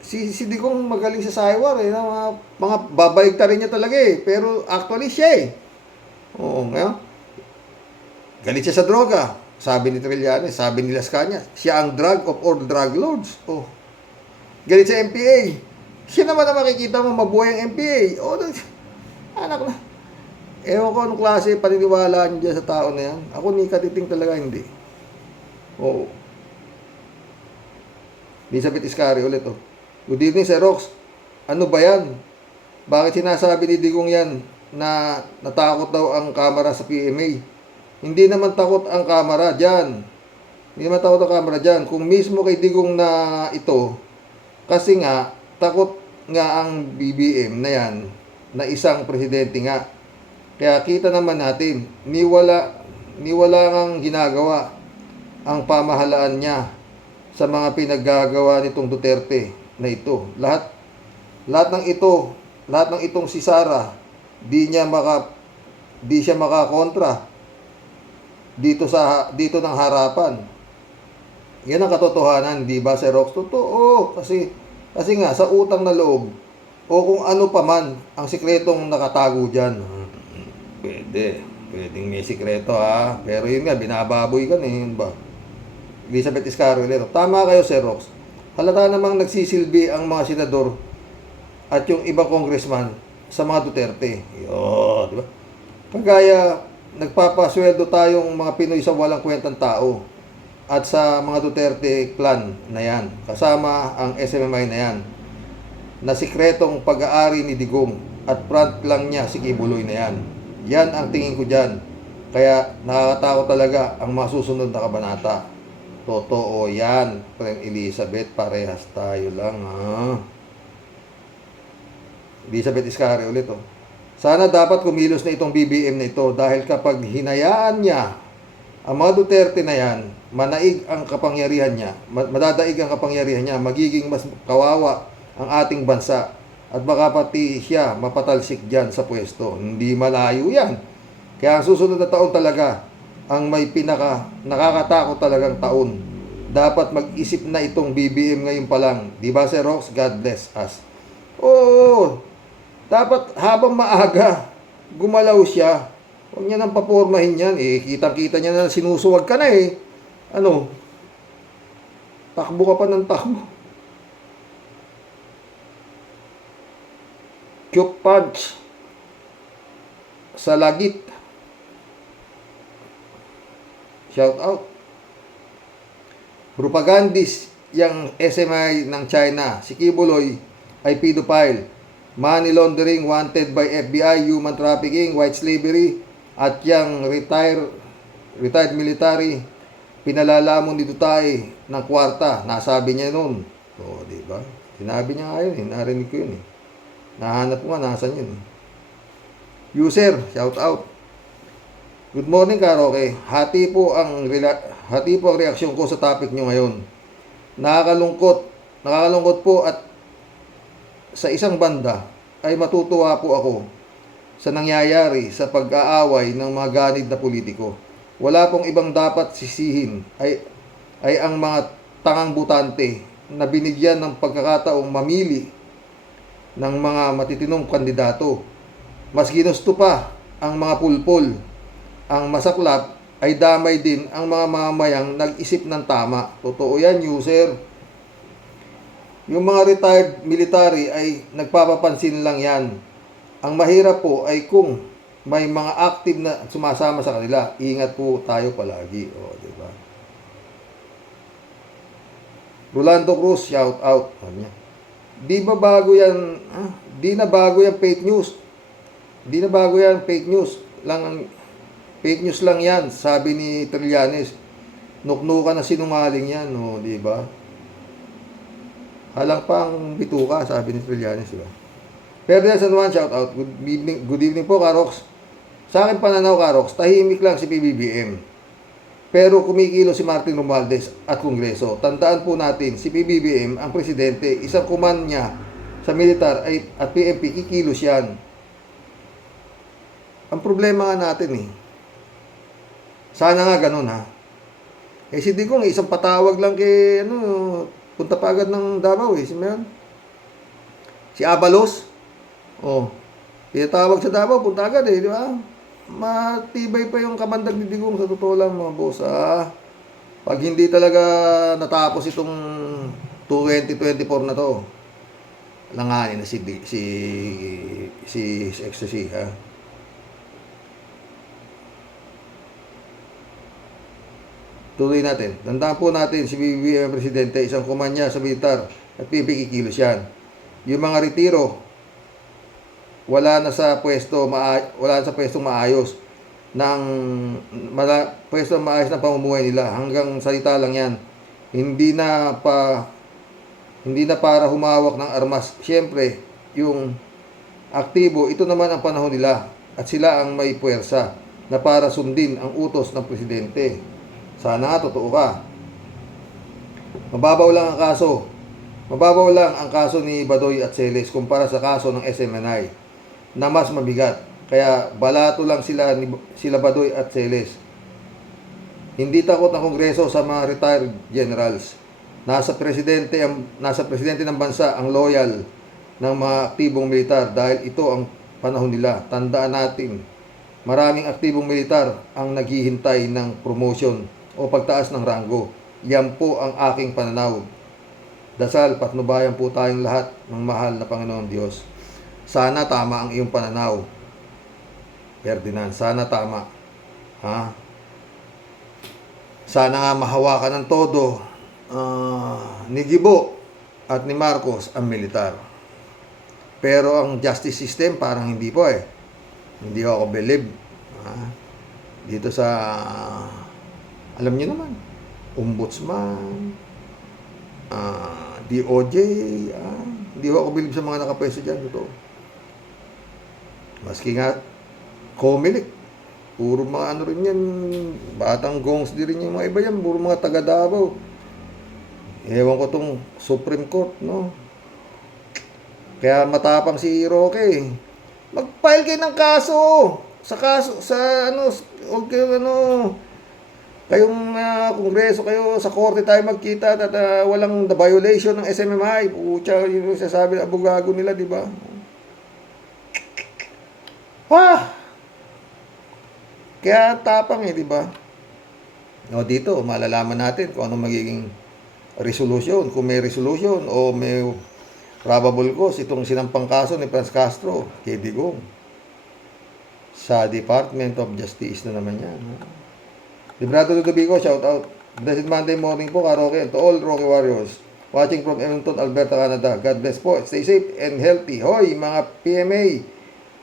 si Digong magaling sa Saywar mga babaligtarin niya talaga pero actually siya Oo, ngayon. Galit siya sa droga. Sabi ni Trillanes, sabi ni Las Cañas, siya ang drug of all drug lords. Galit sa MPA. Siya naman na makikita mo mabuhay ang MPA. Anak na. Ewan ko anong klase paniniwala niyo dyan sa tao na yan. Ako ni Katiting talaga hindi. Elizabeth Iscari ulit Good evening, Sir Rox. Ano ba yan? Bakit sinasabi ni Digong yan na natakot daw ang kamera sa PMA? Hindi naman takot ang kamera dyan. Kung mismo kay Digong na ito, kasi nga, takot nga ang BBM na yan, na isang presidente nga. Kaya kita naman natin, niwala ngang ginagawa ang pamahalaan niya sa mga pinaggagawa nitong Duterte na ito. Lahat ng itong si Sara, di siya makakontra dito ng harapan. Yan ang katotohanan, di ba, Sir Rox? Totoo, kasi nga sa utang na loob o kung ano pa man ang sikretong nakatago diyan. Pwedeng may sikreto pero yun nga binababoy ka ba? Elizabeth Iscaro, tama kayo, Sir Rox. Halata namang nagsisilbi ang mga senador at yung ibang congressman sa mga Duterte. Di ba? Kagaya nagpapasweldo tayong mga Pinoy sa walang kwentang tao at sa mga Duterte clan na yan, kasama ang SMMI na yan, na sikretong pag-aari ni Digong at front lang niya si Kibuloy na yan. Yan ang tingin ko dyan. Kaya nakakatakot talaga ang mga susunod na kabanata. Totoo yan, Friend Elizabeth, parehas tayo lang, ha. Elizabeth Iscari ulit, oh. Sana dapat kumilos na itong BBM na ito dahil kapag hinayaan niya ang mga Duterte na yan, manaig ang kapangyarihan niya, madadaig ang kapangyarihan niya, magiging mas kawawa ang ating bansa at baka pati siya mapatalsik dyan sa pwesto. Hindi malayo yan. Kaya ang susunod na taon talaga ang may pinaka nakakatakot talagang taon. Dapat mag-isip na itong BBM ngayon pa lang. Di ba, Sir Rox? God bless us. Oo, dapat habang maaga, gumalaw siya. Huwag niya nang papormahin yan. Kitang-kita niya na sinusuwag ka na eh. Ano? Takbo ka pa ng takbo. Cute punch. Sa lagit. Shout out. Propagandist yang SMI ng China. Si Kibuloy ay pedophile. Money laundering wanted by FBI, human trafficking, white slavery, at yang retired military, pinalalamon ni Duterte ng kwarta. Nasabi niya noon. O, di ba? Sinabi niya nga yun, narinig ko yun. Nahanap ko nga, nasan yun. User, shout out. Good morning, Karoke. Hati po ang reaksyon ko sa topic nyo ngayon. Nakakalungkot po at sa isang banda ay matutuwa po ako sa nangyayari sa pag-aaway ng mga ganid na politiko. Wala pong ibang dapat sisihin ay ang mga tangang butante na binigyan ng pagkakataong mamili ng mga matitinong kandidato. Mas ginusto pa ang mga pulpol. Ang masaklap ay damay din ang mga mamamayang nag-isip ng tama. Totoo yan, user. Yung mga retired military ay nagpapapansin lang yan. Ang mahirap po ay kung may mga active na sumasama sa kanila. Ingat po tayo palagi. O, diba? Rolando Cruz, shout out. Di ba bago yan? Di na bago yan fake news. Di na bago yan fake news. Fake news lang yan, sabi ni Trillanes. Nuknukan na sinungaling yan, o, di ba? Halang pang bituka, sabi ni Trillanes, di ba? Ferdinand San Juan, shout out. Good evening po, Karox. Sa akin pananaw, Karox, tahimik lang si PBBM. Pero kumikilo si Martin Romualdez at Kongreso. Tandaan po natin, si PBBM, ang presidente, isang kuman niya sa militar at PNP, kikilos yan. Ang problema nga natin sana nga ganun, ha. Si Digong, isang patawag lang kay punta pa agad ng Davao si Abalos. Pinatawag sa Davao, punta agad di ba? Matibay pa yung kamandag ni Digong, sa totoo lang, mga boss, Pag hindi talaga natapos itong 2024 na to, langanin na si Ecstasy, ha. Tuloy natin. Tandaan po natin, si BBM Presidente, isang kumanya sa militar at PNP, kikilos yan. Yung mga retiro, wala na sa pwestong maayos pwestong maayos ng pamumuhay nila. Hanggang salita lang yan. Hindi na para humawak ng armas. Siyempre, yung aktibo, ito naman ang panahon nila at sila ang may puwersa na para sundin ang utos ng presidente. Sana nga totoo ka. Mababaw lang ang kaso ni Badoy at Celes kumpara sa kaso ng SMNI na mas mabigat. Kaya balato lang sila Badoy at Celes. Hindi takot ang Kongreso sa mga retired generals. Nasa presidente ng bansa ang loyal ng mga aktibong militar dahil ito ang panahon nila. Tandaan natin, maraming aktibong militar ang naghihintay ng promotion o pagtaas ng ranggo. Yan po ang aking pananaw. Dasal, patnubayan po tayong lahat ng mahal na Panginoon Diyos. Sana tama ang iyong pananaw, Ferdinand. Sana tama. Sana nga mahawakan ng todo ni Gibo at ni Marcos ang militar. Pero ang justice system parang hindi po Hindi ako believe. Dito sa alam niyo naman. ombudsman, DOJ, hindi ako bilib sa mga nakapwesto dyan. Totoo. Maski nga, Comelec, puro mga ano rin yan, Batang Gongs din rin yung mga iba yan, puro mga taga Davao. Ewan ko tong Supreme Court, no? Kaya matapang si Roque. Mag-file kayo ng kaso. Sa huwag kayo kayong kongreso kayo, sa korte tayo magkita at walang violation ng SMMI. Pucha, yun yung sasabi ng abogago nila, di ba? Kaya tapang di ba? O dito, malalaman natin kung anong magiging resolution. Kung may resolution o may probable cause itong sinampang kaso ni Franz Castro kay Digong sa Department of Justice na naman yan. Librado Ludovico, shout out. Blessed Monday morning po, Karoke, and to all Roque Warriors watching from Edmonton, Alberta, Canada. God bless po. Stay safe and healthy. Hoy, mga PMA,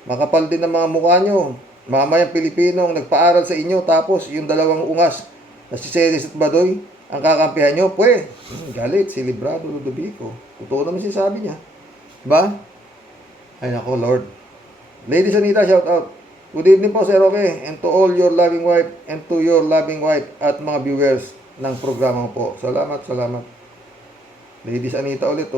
makapal din ang mga mukha nyo. Mamayang Pilipinong nagpaaral sa inyo, tapos yung dalawang ungas na si Celis at Badoy, ang kakampihan nyo, galit si Librado Ludovico. Totoo naman sinasabi niya. Diba? Ay nako, Lord. Lady Sanita, shout out. Good evening po, Sir Roque, and to all your loving wife and to your loving wife at mga viewers ng programa po. Salamat. Ladies Anita ulit,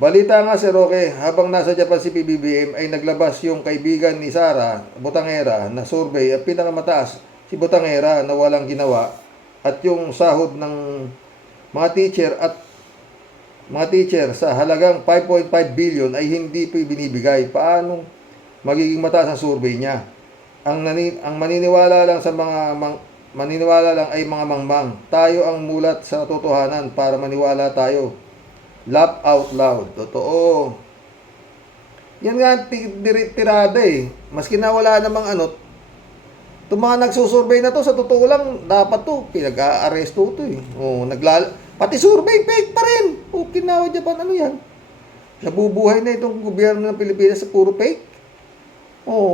Balita nga, Sir Roque, habang nasa Japan si PBBM ay naglabas yung kaibigan ni Sara Botangera na survey at pinakamataas si Botangera na walang ginawa at yung sahod ng mga teacher sa halagang 5.5 billion ay hindi pa binibigay. Paano magiging mataas ang survey niya? Ang maniniwala lang ay mga mangmang. Tayo ang mulat sa totohanan para maniwala tayo. Laugh out loud. Totoo. Yan nga tirada Maski na wala namang itong mga nagsusurvey na to, sa totoo lang, dapat to, pinag-aaresto to pati survey, fake pa rin. Okinawa Japan, yan? Nabubuhay na itong gobyerno ng Pilipinas sa puro fake.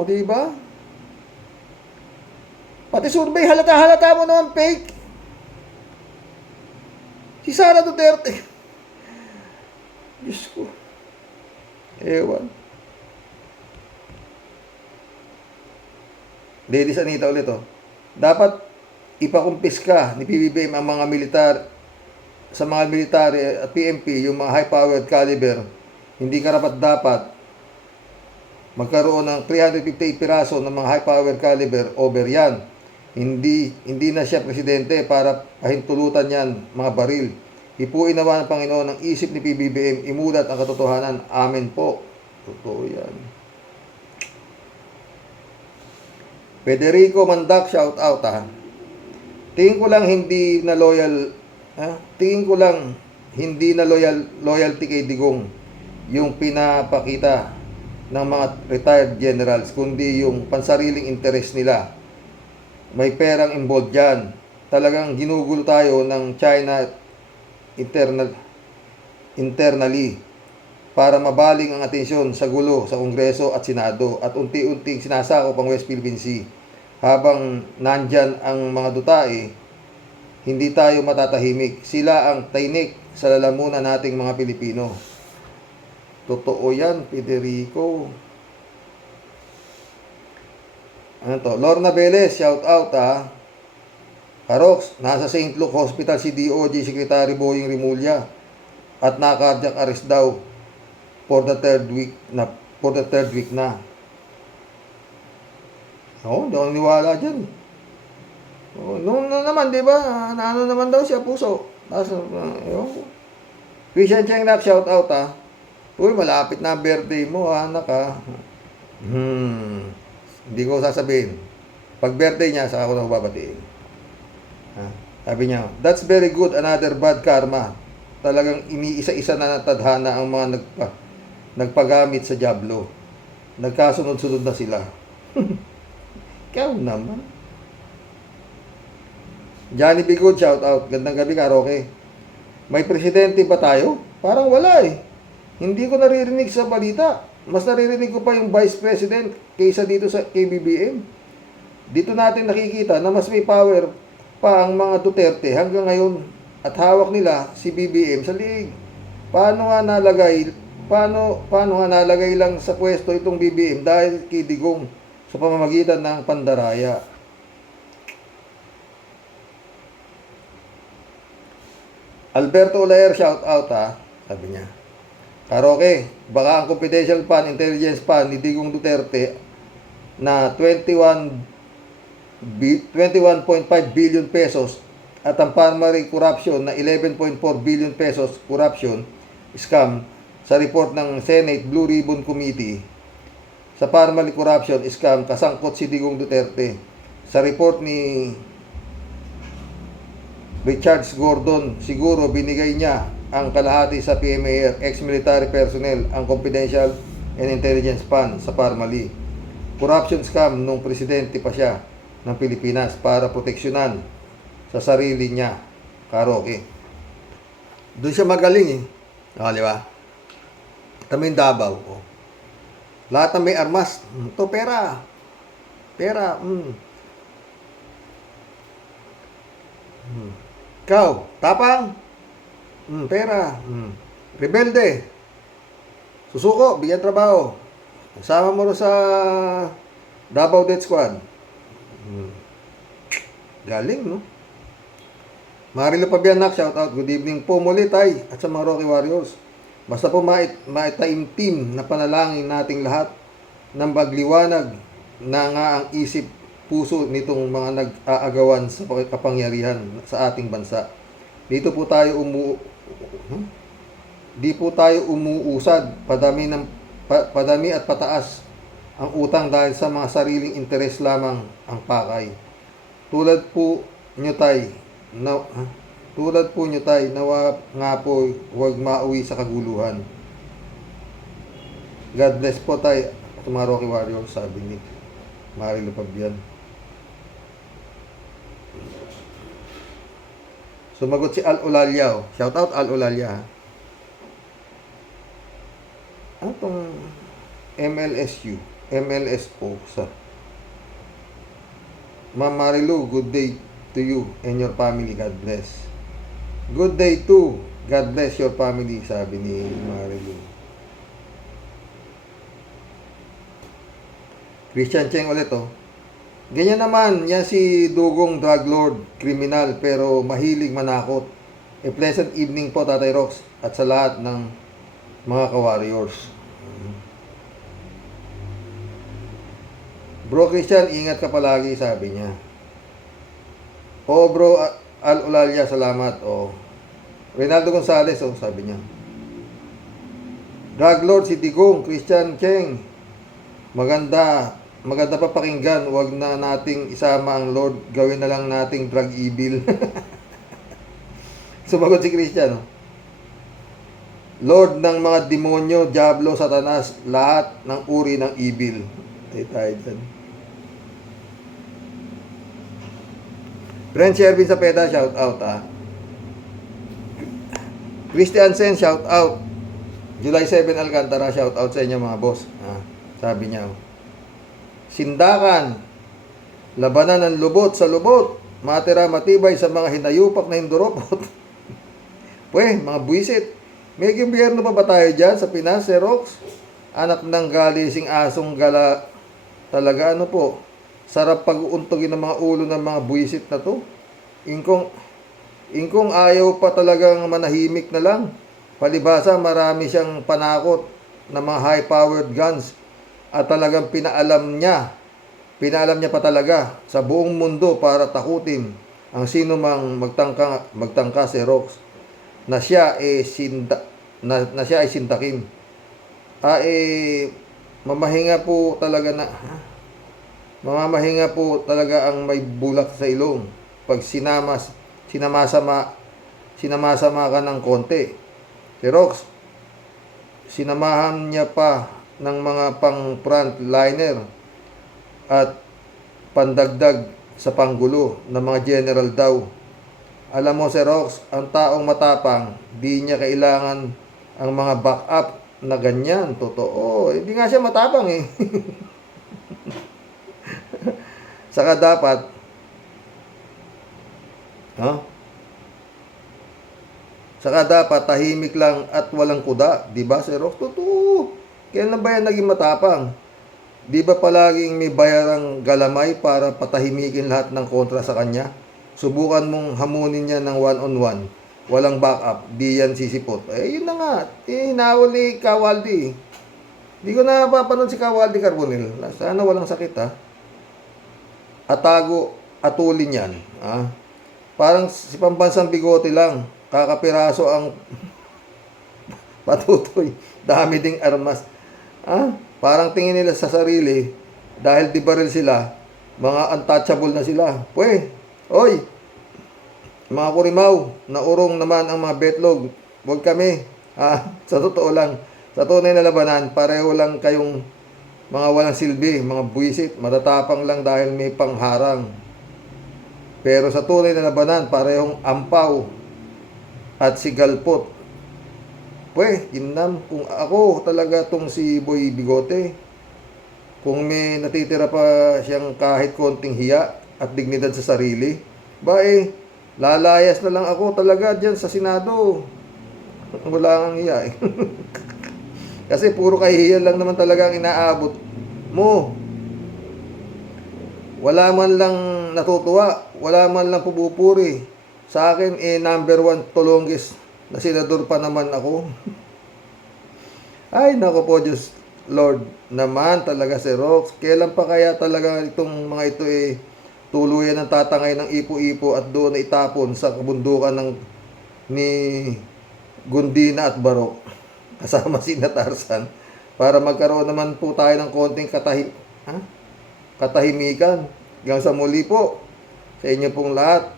Di ba? Pati survey, halata mo naman fake. Si Sara Duterte. Diyos ko. Ewan. Ladies Anita ulit, dapat ipakumpiska ni PBBM ang mga militar sa mga military at PMP, yung mga high-powered caliber. Hindi karapat-dapat magkaroon ng 358 piraso ng mga high-powered caliber over yan. Hindi na siya presidente para pahintulutan yan, mga baril. Ipuin nawa ng Panginoon ang isip ni PBBM, imulat ang katotohanan. Amen po. Totoo yan. Federico Mandak, shout out Tingin ko lang hindi na loyalty kay Digong yung pinapakita ng mga retired generals, kundi yung pansariling interest nila. May perang involved dyan. Talagang ginugulo tayo ng China internally para mabaling ang atensyon sa gulo sa Kongreso at Senado at unti-unting sinasakop ang West Philippine Sea. Habang nandyan ang mga dutae, hindi tayo matatahimik. Sila ang tainik sa lalamunan nating mga Pilipino. Totoo yan, Federico. Lorna Velez, shout out Karox, nasa St. Luke Hospital si DOJ Secretary Boying Rimulya at na-cardiac arrest daw for the third week na. Hindi ako niwala dyan. Noon naman, di ba? Ano naman daw siya, puso. Christian Chengnak, shout out Uy, malapit na birthday mo, anak Hindi ko sasabihin. Pag birthday niya, saka ako na babatiin. Sabi niya, that's very good, another bad karma. Talagang iniisa-isa na natadhana ang mga nagpagamit sa Diablo. Nagkasunod-sunod na sila. Ikaw naman. Johnny Bigod, shout out. Gandang gabi, Karoke. May presidente ba tayo? Parang wala Hindi ko naririnig sa balita. Mas naririnig ko pa yung vice president kaysa dito sa KBBM. Dito natin nakikita na mas may power pa ang mga Duterte hanggang ngayon at hawak nila si BBM sa liig. Paano nga nalagay lang sa pwesto itong BBM dahil kay Digong sa pamamagitan ng pandaraya? Alberto Olaer, shout out sabi niya. Karoke, baka ang confidential fund, intelligence fund ni Digong Duterte na 21.5 billion pesos at ang primary corruption na 11.4 billion pesos corruption scam sa report ng Senate Blue Ribbon Committee. Sa primary corruption scam, kasangkot si Digong Duterte. Sa report ni Richard Gordon, siguro binigay niya ang kalahati sa PMAR, ex-military personnel, ang confidential and intelligence fund sa Parmali. Corruption scam nung presidente pa siya ng Pilipinas para proteksyonan sa sarili niya. Karoke. Doon siya magaling di ba? Kami Davao. Lahat na may armas. Ito pera. Pera. Ikaw, tapang. Pera. Rebelde. Susuko, bigyan trabaho. Sama mo rin sa Davao Death Squad. Galing, no? Marilo Pabianak, shout out. Good evening po muli, tay, at sa mga Rocky Warriors. Basta po maitaimtim na panalangin nating lahat ng pagliwanag na nga ang isip puso nitong mga nag-aagawan sa kapangyarihan sa ating bansa. Di po tayo umuusad, padami at pataas ang utang dahil sa mga sariling interes lamang ang pakay. Tulad po nyo tay, nawa nga po huwag mauwi sa kaguluhan. God bless po tay at mga Rocky Warriors, sabi ni Marilo Pabian. Sumagot si Al Olalia. Shout out Al Olalia. Ano tong MLSO sa Ma'am Marilu, good day to you and your family. God bless. Good day too. God bless your family, sabi ni Marilu. Christian Cheng ulit Ganyan naman, yan si Dugong drug lord, kriminal, pero mahilig manakot. A pleasant evening po, Tatay Rox, at sa lahat ng mga ka-warriors. Bro Christian, ingat ka palagi, sabi niya. Bro Al Olalia, salamat. Reynaldo Gonzales, sabi niya. Drug lord si Digong, Christian Cheng. Maganda pa pakinggan, wag na nating isama ang Lord, gawin na lang nating drug evil. Sumagot si Christian, Lord ng mga demonyo, diablo, satanas, lahat ng uri ng evil. Tayo dyan. Brent Shervin sa PETA, shout out Christian Sen, shout out. July 7 Alcantara, shout out sa inyo mga boss. Sabi niya, sindakan, labanan ng lubot sa lubot, matira matibay sa mga hinayupak na hinduropot. Mga buwisit, may gobyerno pa ba tayo dyan sa Pinas, Rox? Anak ng galising asong gala, talaga sarap pag-uuntogin ng mga ulo ng mga buwisit na to. Ingkong ayaw pa talagang manahimik na lang. Palibasa, marami siyang panakot ng mga high-powered guns. At talagang pinaalam niya pa talaga sa buong mundo para takutin ang sino mang magtangka si Rox na siya ay sindakin. Mamahinga po talaga ang may bulak sa ilong pag sinamasama ka ng konti. Si Rox, sinamahan niya pa ng mga pang frontliner at pandagdag sa panggulo ng mga general daw. Alam mo, Sir Rox, ang taong matapang, di niya kailangan ang mga backup na ganyan. Totoo. Hindi nga siya matapang Saka dapat Ha? Saka dapat tahimik lang at walang kuda. Di ba, Sir Rox? Totoo. Kailan ba yan naging matapang? Di ba palaging may bayarang galamay para patahimikin lahat ng kontra sa kanya? Subukan mong hamunin niya ng one-on-one. Walang backup. Di yan sisipot. Eh, yun na nga. Hinawal ni Kawaldi. Di ko na napapanood si Kawaldi Carbonell. Sana walang sakit, ha? Atago, atulin yan. Ha? Parang si Pambansang Bigote lang. Kakapiraso ang patutoy. Dami ding armas. Ah, parang tingin nila sa sarili, dahil di baril sila, mga untouchable na sila. Pwe, oy, mga kurimaw, naurong naman ang mga betlog. Huwag kami. Sa totoo lang, sa tunay na labanan, pareho lang kayong mga walang silbi, mga buwisit, matatapang lang dahil may pangharang. Pero sa tunay na labanan, parehong ampaw at sigalpot. Pwe, ginam, kung ako talaga tong si Boy Bigote, kung may natitira pa siyang kahit konting hiya at dignidad sa sarili, lalayas na lang ako talaga dyan sa Senado. Wala kang hiya eh. Kasi puro kahihiyan lang naman talaga ang inaabot mo. Wala man lang natutuwa, wala man lang pupupuri. Sa akin, number 1 to longest na senador pa naman ako. Ay, nako po, Diyos Lord naman talaga si Rox. Kailan pa kaya talaga itong mga ito tuluyan ng tatangay ng ipo-ipo at doon na itapon sa kabundukan ni Gundina at Barok kasama si Tarzan para magkaroon naman po tayo ng konting katahimikan. Hanggang sa muli po sa inyo pong lahat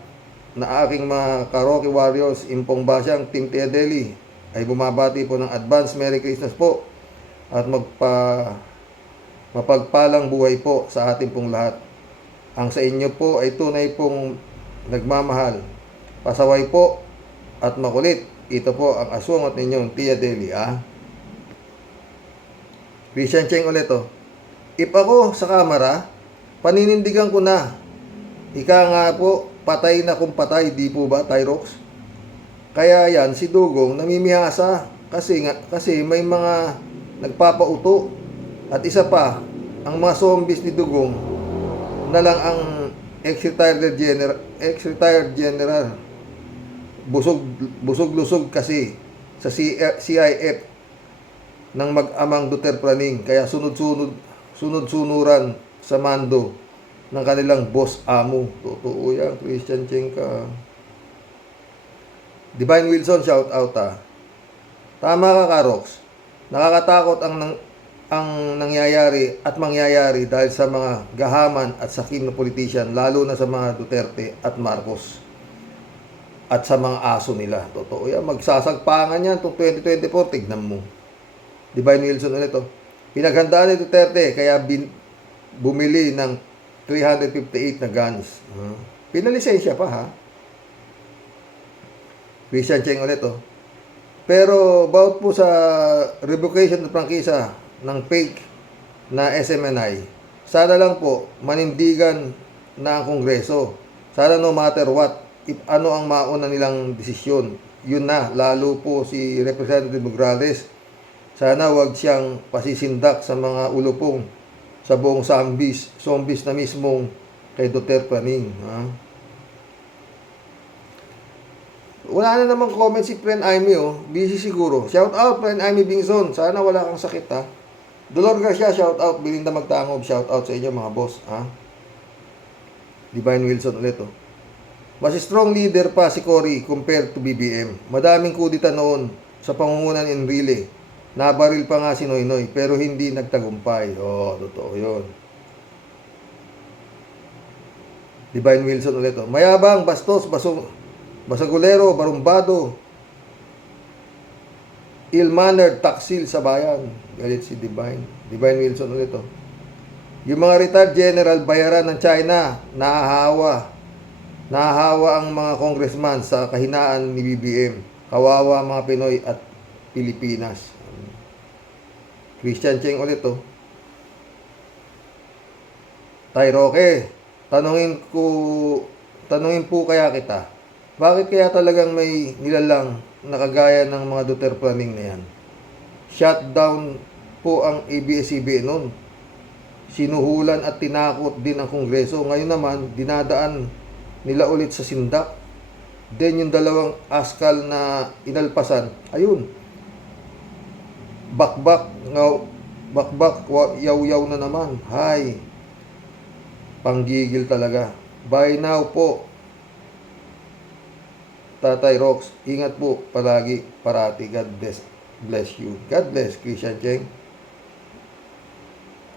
na aking mga Karaoke Warriors, Impong Basyang, Team Tia Deli, ay bumabati po ng advance Merry Christmas po at mapagpalang buhay po sa ating pong lahat. Ang sa inyo po ay tunay pong nagmamahal, pasaway po at makulit. Ito po ang aswangot ninyong Tia Deli. Christian Cheng ulit to. If ako sa kamera, paninindigan ko na. Ika nga po, patay na kung patay, di po ba, Tyrox? Kaya yan, si Dugong namimihasa kasi may mga nagpapauto. At isa pa, ang mga zombies ni Dugong na lang ang ex-retired general. Busog-lusog kasi sa CIF ng mag-amang Duterte Praning. Kaya sunod-sunuran sa mando ng kanilang boss amo. Totoo yan, Christian Chenka. Divine Wilson, shout out Tama ka, Karox. Nakakatakot ang nangyayari at mangyayari dahil sa mga gahaman at sakim na politician, lalo na sa mga Duterte at Marcos at sa mga aso nila. Totoo yan, magsasagpangan yan itong 2024, tignan mo. Divine Wilson ulit pinaghandaan ni Duterte kaya bumili ng 358 na guns. Pinalisensya pa, Christian Cheng ulit Pero about po sa revocation ng prangkisa ng fake na SMNI, sana lang po manindigan na ang Kongreso. Sana no matter what, if ano ang mauna nilang desisyon, yun na, lalo po si Representative Morales. Sana wag siyang pasisindak sa mga ulupong sa buong zombies na mismong kay Duterte Praning. Wala na namang comment si Friend Amy, busy siguro. Shout out, Friend Amy Bingson. Sana wala kang sakit, Dolor Garcia, shout out. Belinda Magtangob, shout out sa inyo mga boss, Divine Wilson ulit, Mas strong leader pa si Cory compared to BBM. Madaming kudita noon sa pangungunan in Enrile. Nabaril pa nga si Noynoy, pero hindi nagtagumpay. Totoo yun. Divine Wilson ulit, mayabang, bastos, basagulero, barumbado, ill-mannered, taksil sa bayan. Galit si Divine Wilson ulit, Yung mga retired general, bayaran ng China, nahahawa ang mga congressman sa kahinaan ni BBM. Kawawa mga Pinoy at Pilipinas. Christian Cheng ulit, Tyroke, tanungin po kaya kita, Bakit kaya talagang may nilalang na kagaya ng mga Duterte-Planning na yan? Shutdown po ang ABS-CBN noon. Sinuhulan at tinakot din ang Kongreso. Ngayon naman, dinadaan nila ulit sa sindak. Then yung dalawang askal na inalpasan, ayun, bakbak, yaw-yaw na naman. Hay, panggigil talaga. Bye now po, Tatay Rox. Ingat po palagi, parati. God bless you. God bless, Christian Cheng.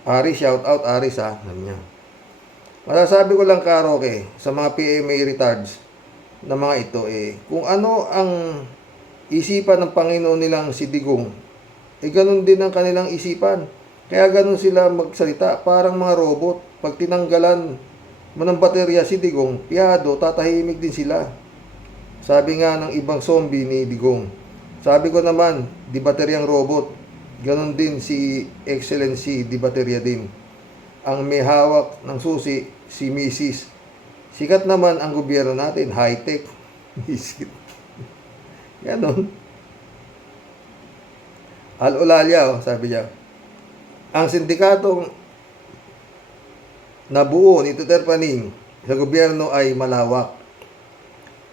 Aris, shout out Aris ha. Niya. Masasabi ko lang, Karoke, sa mga PMA retards na mga ito, kung ano ang isipan ng Panginoon nilang si Digong, ganun din ang kanilang isipan. Kaya ganun sila magsalita, parang mga robot. Pag tinanggalan mo ng baterya si Digong, piyado, tatahimik din sila. Sabi nga ng ibang zombie ni Digong. Sabi ko naman, di bateryang robot. Ganon din si Excellency, di baterya din. Ang may hawak ng susi, si Mrs. Sikat naman ang gobyerno natin, high-tech. Ganon. Al-Olalia, sabi niya. Ang sindikatong nabuo ni Duterte-Planning sa gobyerno ay malawak.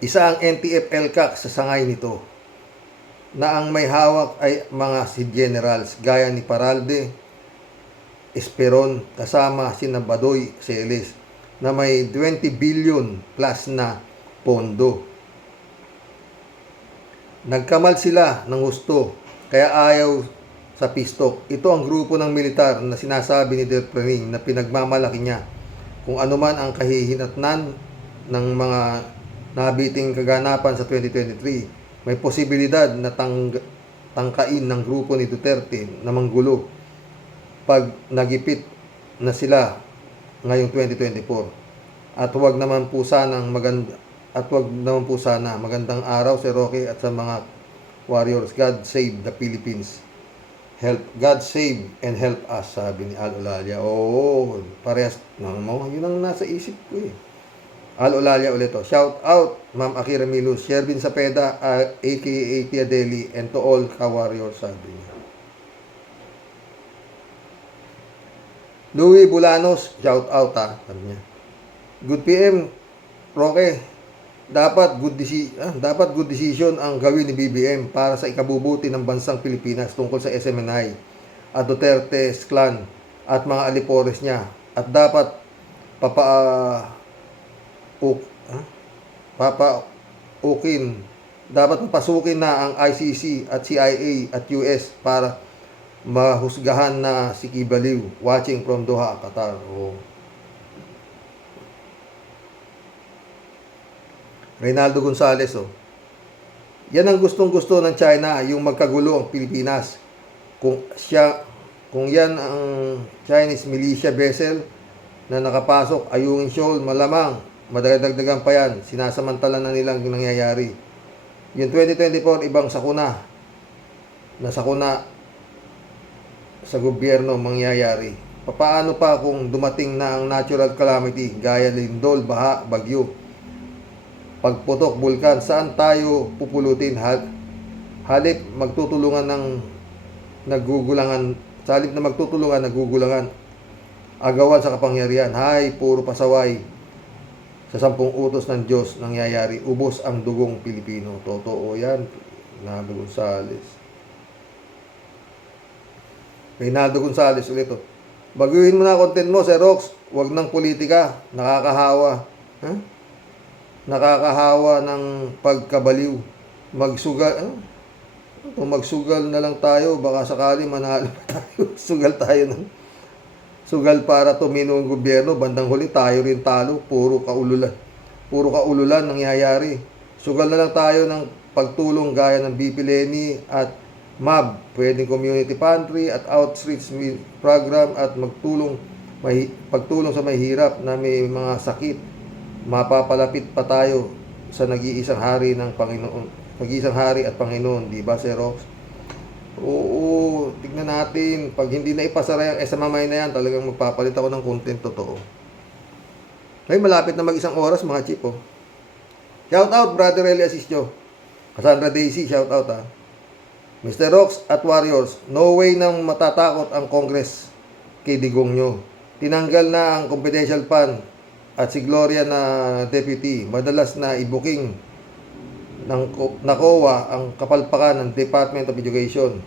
Isa ang NTF-ELCAC sa sangay nito, na ang may hawak ay mga si generals gaya ni Paralde, Esperon, kasama si Badoy Celes, na may 20 billion plus na pondo. Nagkamal sila ng gusto, kaya ayaw sa pistok. Ito ang grupo ng militar na sinasabi ni Duterte na pinagmamalaki niya. Kung ano man ang kahihinatnan ng mga nabiting kaganapan sa 2023, may posibilidad na tangkain ng grupo ni Duterte na manggulo pag nagipit na sila ngayong 2024. At huwag naman po sana magandang araw si Roque at sa mga warriors. God save the Philippines. God save and help us, sabi ni Al-Olalia. Oo, parehas. Yun ang nasa isip ko eh. Al-Olalia ulit to. Shout out, Ma'am Akira Milus, Shervin Sapeda, aka Tia Deli, and to all ka-warriors, sabi niya. Louis Bulanos, shout out ha, sabi niya. Good PM, Roque. Dapat good decision ang gawin ni BBM para sa ikabubuti ng bansang Pilipinas tungkol sa SMNI at Duterte's clan at mga alipores niya. At dapat dapat papasukin na ang ICC at CIA at US para mahusgahan na si Kibaliw, watching from Doha, Qatar. Reynaldo Gonzales, yan ang gustong-gusto ng China, yung magkagulo ang Pilipinas. Kung yan ang Chinese militia vessel na nakapasok, Ayungin Shoal, malamang madagdagan pa yan. Sinasamantala na nilang nangyayari. Yung 2024, ibang sakuna sa gobyerno mangyayari. Paano pa kung dumating na ang natural calamity gaya lindol, baha, bagyo, pagputok, bulkan? Saan tayo pupulutin? Halip na magtutulungan, nagugulangan, agawan sa kapangyarihan. Hay, puro pasaway. Sa 10 utos ng Diyos nangyayari, ubos ang dugong Pilipino. Totoo yan. Reynaldo Gonzales. Reynaldo Gonzales ulit to. Baguhin mo na content mo, Sir Rox. Huwag ng politika. Nakakahawa. Nakakahawa ng pagkabaliw. Magsugal na lang tayo. Baka sakali manalo pa tayo. Sugal para tumino ang gobyerno. Bandang huli tayo rin talo. Puro kaululan nangyayari. Sugal na lang tayo ng pagtulong gaya ng BP Lenny at MAB. Pwedeng community pantry at outreach program at pagtulong sa mahirap na may mga sakit. Mapapalapit pa tayo sa nag-iisang hari ng Panginoon. Nag-iisang hari at Panginoon, di ba, Sir Rox? Oo, tignan natin. Pag hindi na ipasara yung SMMI na yan, talagang magpapalit ako ng content totoo. Ay, malapit na mag-1 oras, mga chip, Shout out, Brother Eli Asisio. Cassandra Daisy, shout out ha. Mr. Rocks at Warriors, no way nang matatakot ang Congress kay Digong nyo. Tinanggal na ang confidential fund at si Gloria na deputy. Madalas na i-booking ng NACOA ang kapalpakan ng Department of Education.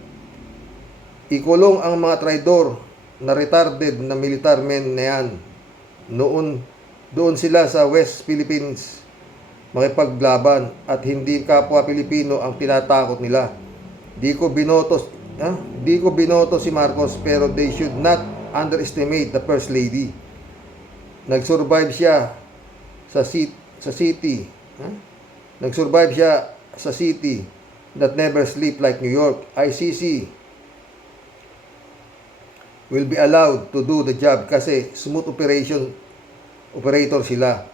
Ikulong ang mga traidor na retarded na militar men na yan. Doon sila sa West Philippines makipaglaban at hindi kapwa Pilipino ang tinatakot nila. Di ko binoto si Marcos pero they should not underestimate the First Lady. Nag-survive siya sa city. Nag-survive siya sa city that never sleep like New York. ICC will be allowed to do the job kasi smooth operator sila.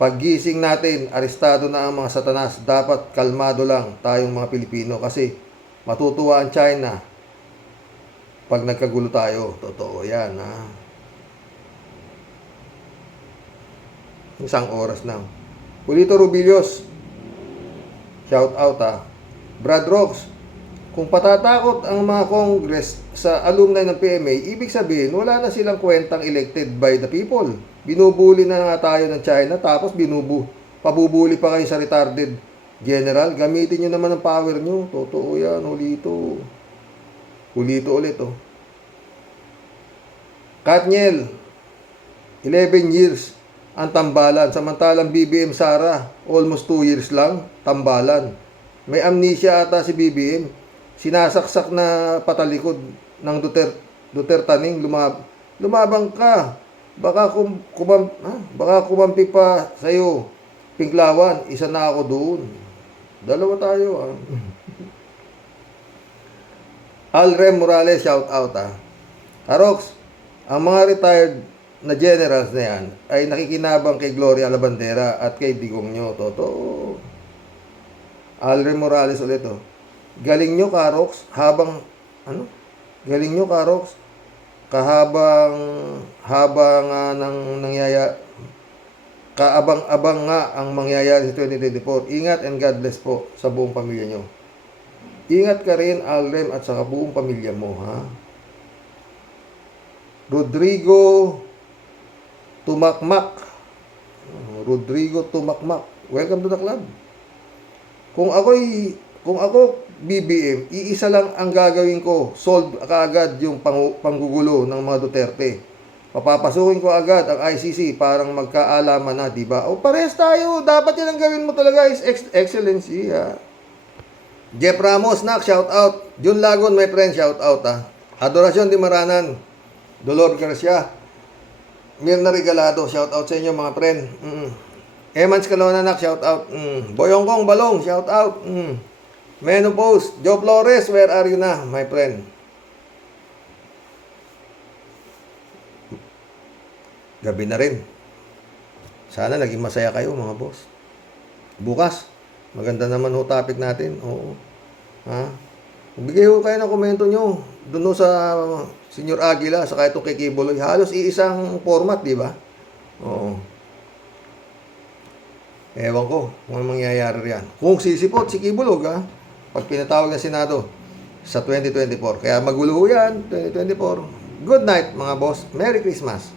Paggising natin, arestado na ang mga satanas. Dapat kalmado lang tayong mga Pilipino kasi matutuwa ang China pag nagkagulo tayo. Totoo yan, ha? Isang oras na. Pulito Rubilios, shout out ha. Brad Rocks, kung patatakot ang mga Congress sa alumni ng PMA, ibig sabihin wala na silang kwentang elected by the people. Binubuli na nga tayo ng China, tapos pabubuli pa kayo sa retarded general. Gamitin nyo naman ang power nyo. Totoo yan, hulito. Hulito ulit, oh. Katniel, 11 years ang tambalan. Samantalang BBM Sara, almost 2 years lang, tambalan. May amnesia ata si BBM. Sinasaksak na patalikod ng Duterte-taning, lumabang ka. Baka kumampi pa sa'yo. Pinklawan, isa na ako doon. Dalawa tayo, ah. Alrem Morales, shout out, ah. Karox, ang mga retired na generals na yan ay nakikinabang kay Gloria Labandera at kay Digong nyo. Totoo. Alrem Morales ulit, oh. Galing nyo, Karox, galing nyo, Karox, kaabang-abang nga ang mangyayari sa 2024. Ingat and God bless po sa buong pamilya nyo. Ingat ka rin, Alrem, at sa buong pamilya mo, ha? Rodrigo Tumakmak. Welcome to the club. Kung ako BBM, iisa lang ang gagawin ko. Solve kaagad yung panggugulo ng mga Duterte. Papapasukin ko agad ang ICC parang magkaalaman na, diba? O parehas tayo. Dapat yan ang gawin mo talaga is excellency, ha? Jeff Ramos, nak, shout out. Jun Lagon, my friend, shout out, ha? Adoracion Di Maranan, Dolor Garcia, Mirna Regalado, shout out sa inyo, mga friend. Emans Calona, nak, shout out. Boyong Kong Balong, shout out. Menopause, Joe Flores, where are you na, my friend? Gabi na rin. Sana naging masaya kayo, mga boss. Bukas, maganda naman ho topic natin. Oo. Ha? Bigay ho kayo ng komento nyo. Doon sa Senior Aguila, sa kahit kay Kibuloy. Halos iisang format, di ba? Oo. Ewan ko kung ano mangyayari riyan. Kung sisipot si Kibulog, ha? Pag pinatawag ng Senado sa 2024. Kaya magulo yan, 2024. Good night, mga boss. Merry Christmas.